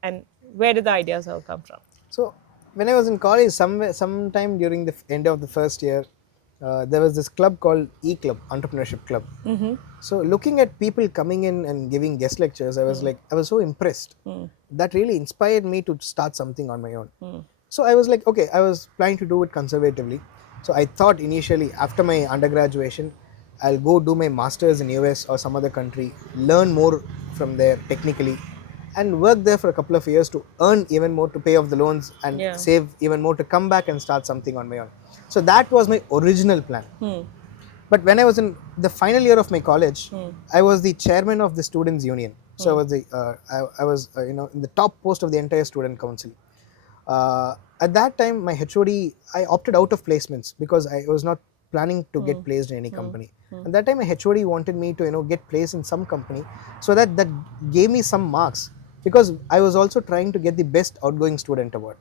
and where did the ideas all come from? So when I was in college, sometime during the end of the first year, there was this club called E-Club, Entrepreneurship Club. So looking at people coming in and giving guest lectures, I was I was so impressed. That really inspired me to start something on my own. So I was like, okay, I was planning to do it conservatively. So I thought initially, after my undergraduation, I'll go do my masters in US or some other country, learn more from there technically, and work there for a couple of years to earn even more, to pay off the loans and save even more, to come back and start something on my own. So that was my original plan. But when I was in the final year of my college, I was the chairman of the students' union. So I was in the top post of the entire student council. At that time, my HOD, I opted out of placements because I was not planning to get placed in any company. At that time, my HOD wanted me to get placed in some company, so that gave me some marks, because I was also trying to get the best outgoing student award.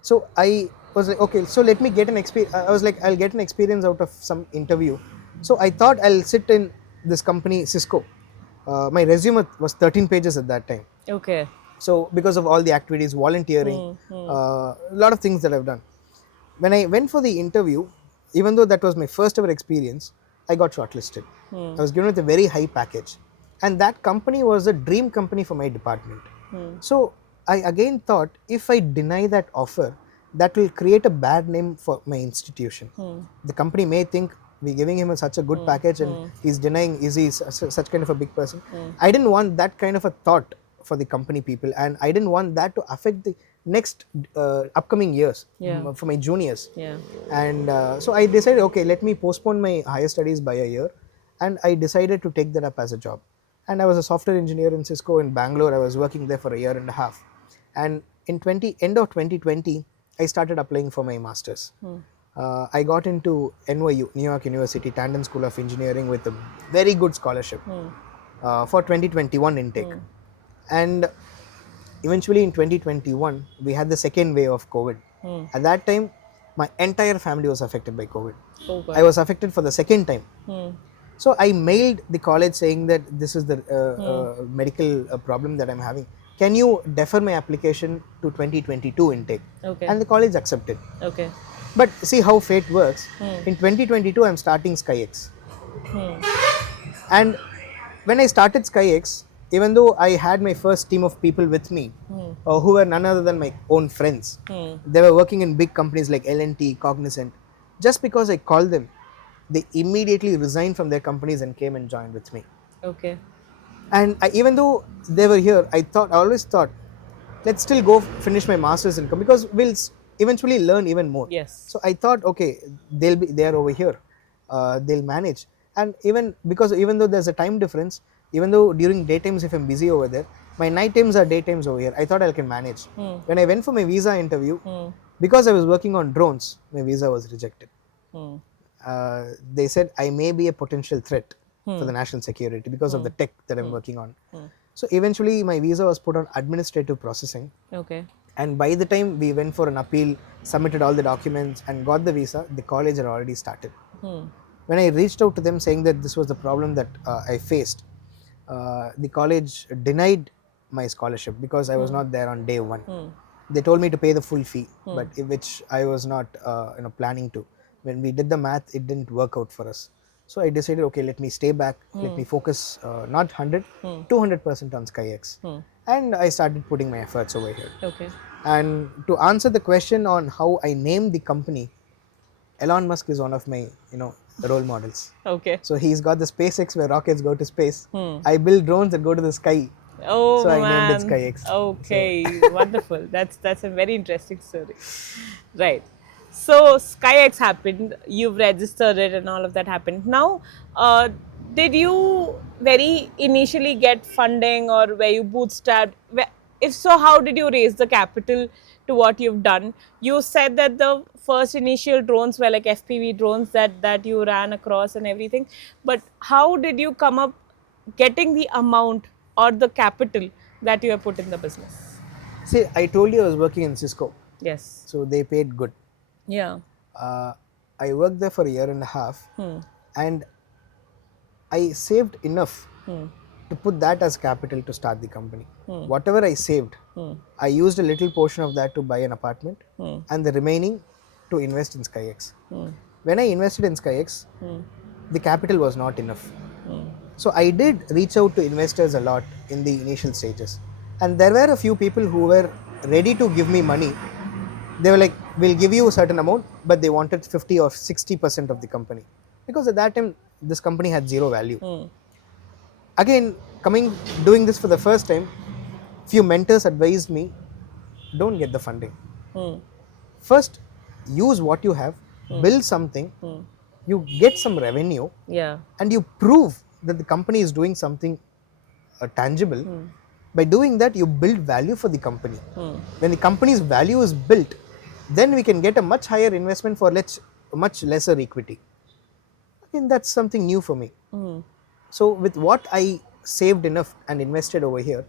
So I was like, okay, so let me get an experience. I was like, I'll get an experience out of some interview. So I thought I'll sit in this company, Cisco. My resume was 13 pages at that time. Okay. So because of all the activities, volunteering, a lot of things that I've done. When I went for the interview, even though that was my first ever experience, I got shortlisted. I was given with a very high package, and that company was a dream company for my department. So I again thought, if I deny that offer, that will create a bad name for my institution. The company may think we're giving him such a good package and he's denying, is he such kind of a big person. I didn't want that kind of a thought for the company people, and I didn't want that to affect the next upcoming years for my juniors. Yeah. And so I decided, okay, let me postpone my higher studies by a year, and I decided to take that up as a job. And I was a software engineer in Cisco in Bangalore. I was working there for a year and a half, and in end of 2020 I started applying for my masters. I got into NYU, New York University Tandon School of Engineering, with a very good scholarship for 2021 intake. And eventually in 2021 we had the second wave of COVID. At that time my entire family was affected by COVID. Oh, God. I was affected for the second time. So I mailed the college saying that this is the medical problem that I'm having. Can you defer my application to 2022 intake? Okay. And the college accepted. Okay. But see how fate works. In 2022 I'm starting SkyX. And when I started SkyX, even though I had my first team of people with me, who were none other than my own friends, they were working in big companies like L&T, Cognizant. Just because I called them, they immediately resigned from their companies and came and joined with me. Okay. And even though they were here, I always thought, let's still go finish my master's in because we'll eventually learn even more. Yes. So I thought, okay, they're over here, they'll manage. And even though there's a time difference, even though during daytimes if I'm busy over there, my night times are daytimes over here, I thought I can manage. When I went for my visa interview, because I was working on drones, my visa was rejected. They said I may be a potential threat for the national security because of the tech that I'm working on. So eventually my visa was put on administrative processing. Okay. And by the time we went for an appeal, submitted all the documents and got the visa, the college had already started. When I reached out to them saying that this was the problem that I faced, the college denied my scholarship because I was not there on day one. They told me to pay the full fee, but which I was not planning to. When we did the math, it didn't work out for us. So I decided, okay, let me stay back, let me focus not 100, 200% on SkyX. And I started putting my efforts over here. Okay. And to answer the question on how I named the company, Elon Musk is one of my role models. Okay. So he's got the SpaceX where rockets go to space. I build drones that go to the sky. Oh, so I man. named it SkyX. Okay. Wonderful. That's a very interesting story. Right. So SkyX happened. You've registered it, and all of that happened. Now, did you very initially get funding, or were you bootstrapped? If so, how did you raise the capital to what you've done? You said that the first initial drones were like FPV drones that you ran across and everything. But how did you come up getting the amount or the capital that you have put in the business? See, I told you I was working in Cisco. Yes. So they paid good. Yeah. I worked there for a year and a half, and I saved enough to put that as capital to start the company. Whatever I saved, I used a little portion of that to buy an apartment, and the remaining to invest in SkyX. When I invested in SkyX, the capital was not enough. So I did reach out to investors a lot in the initial stages, and there were a few people who were ready to give me money. They were like, we'll give you a certain amount, but they wanted 50 or 60% of the company, because at that time this company had zero value. Again, doing this for the first time, few mentors advised me, don't get the funding. First, use what you have, build something, you get some revenue, Yeah. and you prove that the company is doing something tangible. By doing that, you build value for the company. When the company's value is built, then we can get a much higher investment for much lesser equity. Again, that's something new for me. So with what I saved enough and invested over here,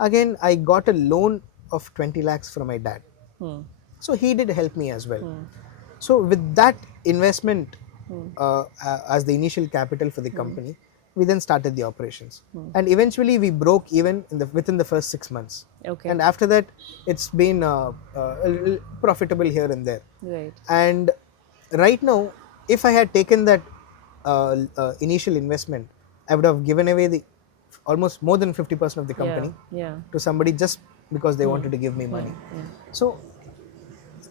again I got a loan of 20 lakhs from my dad. So he did help me as well. So with that investment as the initial capital for the company, We then started the operations, and eventually we broke even within the first 6 months. Okay. And after that, it's been a little profitable here and there. Right. And right now, if I had taken that initial investment, I would have given away the almost more than 50% of the company Yeah. to somebody just because they wanted to give me money. So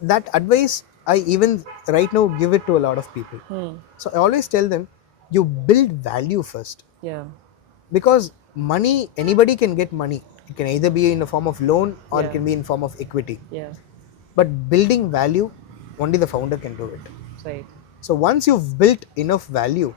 that advice I even right now give it to a lot of people. So I always tell them, you build value first, Yeah. because money, anybody can get money. It can either be in the form of loan or it Yeah. can be in form of equity. Yeah. But building value, only the founder can do it. Right. So once you've built enough value,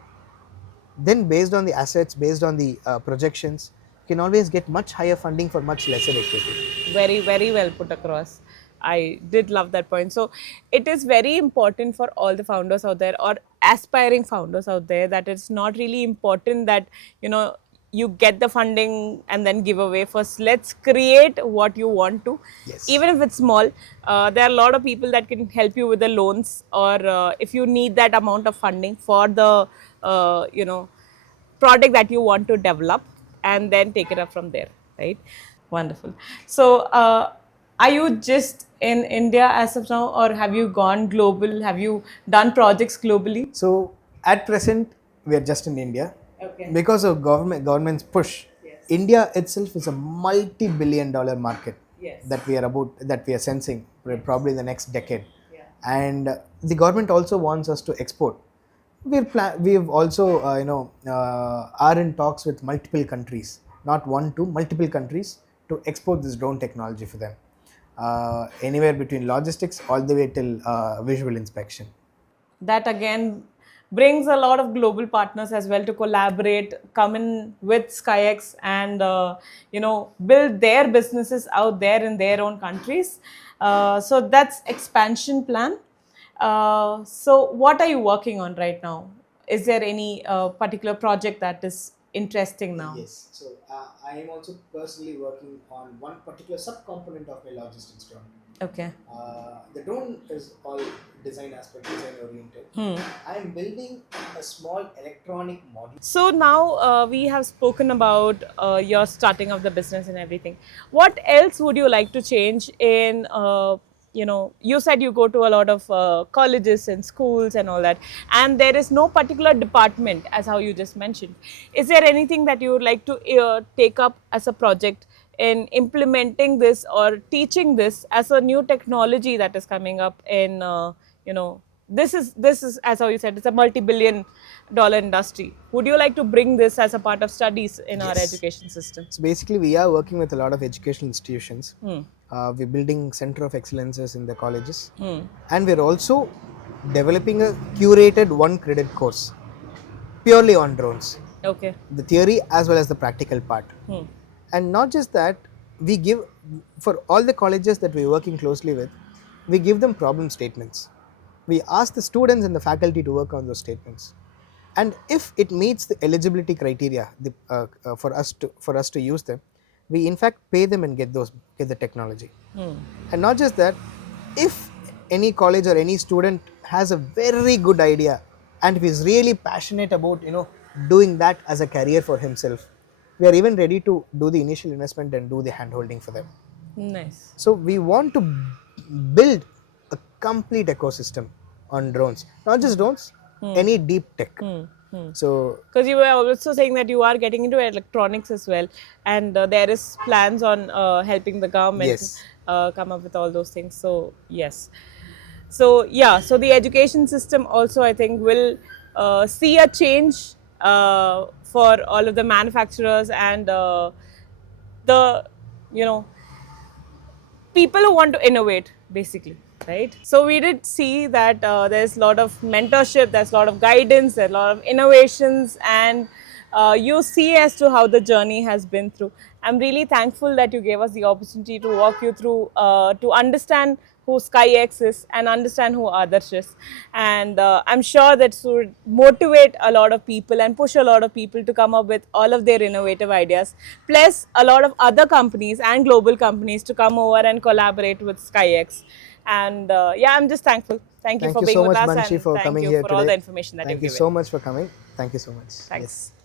then based on the assets, based on the projections, you can always get much higher funding for much lesser equity. Very, very well put across. I did love that point. So it is very important for all the founders out there or aspiring founders out there that it's not really important that, you know, you get the funding and then give away. First, let's create what you want to. Yes. Even if it's small, there are a lot of people that can help you with the loans, or if you need that amount of funding for the, you know, product that you want to develop, and then take it up from there, right? Wonderful. So, are you just in India as of now, or have you gone global? Have you done projects globally? So at present, we are just in India. Okay. Because of government's push. Yes. India itself is a multi-billion-dollar market. Yes. That we are sensing probably in the next decade. Yeah. And the government also wants us to export. We've also are in talks with multiple countries, not one, two, multiple countries, to export this drone technology for them. Anywhere between logistics all the way till visual inspection. That again brings a lot of global partners as well to collaborate, come in with SkyX, and you know, build their businesses out there in their own countries. So that's expansion plan. So what are you working on right now? Is there any particular project that is interesting now? Yes. So I am also personally working on one particular subcomponent of my logistics drone. Okay. The drone is all design oriented. I am building a small electronic module. So now we have spoken about your starting of the business and everything. What else would you like to change in, you know, you said you go to a lot of colleges and schools and all that, and there is no particular department as how you just mentioned. Is there anything that you would like to take up as a project in implementing this or teaching this as a new technology that is coming up in, you know, this is as how you said, it's a multi-billion-dollar industry. Would you like to bring this as a part of studies in our Yes. education system? So basically, we are working with a lot of educational institutions. We're building center of excellences in the colleges, and we're also developing a curated one credit course purely on drones. Okay. The theory as well as the practical part. And not just that, we give, for all the colleges that we're working closely with, we give them problem statements. We ask the students and the faculty to work on those statements, and if it meets the eligibility criteria for us to use them, we in fact pay them and get the technology. And not just that, if any college or any student has a very good idea and if he's really passionate about doing that as a career for himself, we are even ready to do the initial investment and do the hand holding for them. Nice. So we want to build a complete ecosystem on drones, not just drones, any deep tech. So because you were also saying that you are getting into electronics as well, and there is plans on helping the government Yes. come up with all those things. So yes. So yeah, so the education system also, I think, will see a change for all of the manufacturers and the, you know, people who want to innovate, basically, right? So we did see that there's a lot of mentorship, there's a lot of guidance, there's a lot of innovations, and you see as to how the journey has been through. I'm really thankful that you gave us the opportunity to walk you through, to understand who SkyX is and understand who Adarsh is. And I'm sure that would motivate a lot of people and push a lot of people to come up with all of their innovative ideas. Plus, a lot of other companies and global companies to come over and collaborate with SkyX. And yeah, I'm just thankful. Thank you for being so with much, us, Banshi, and for thank coming you here for today. all the information that Thank you've you given. so much for coming. Thank you so much. Thanks. Yes.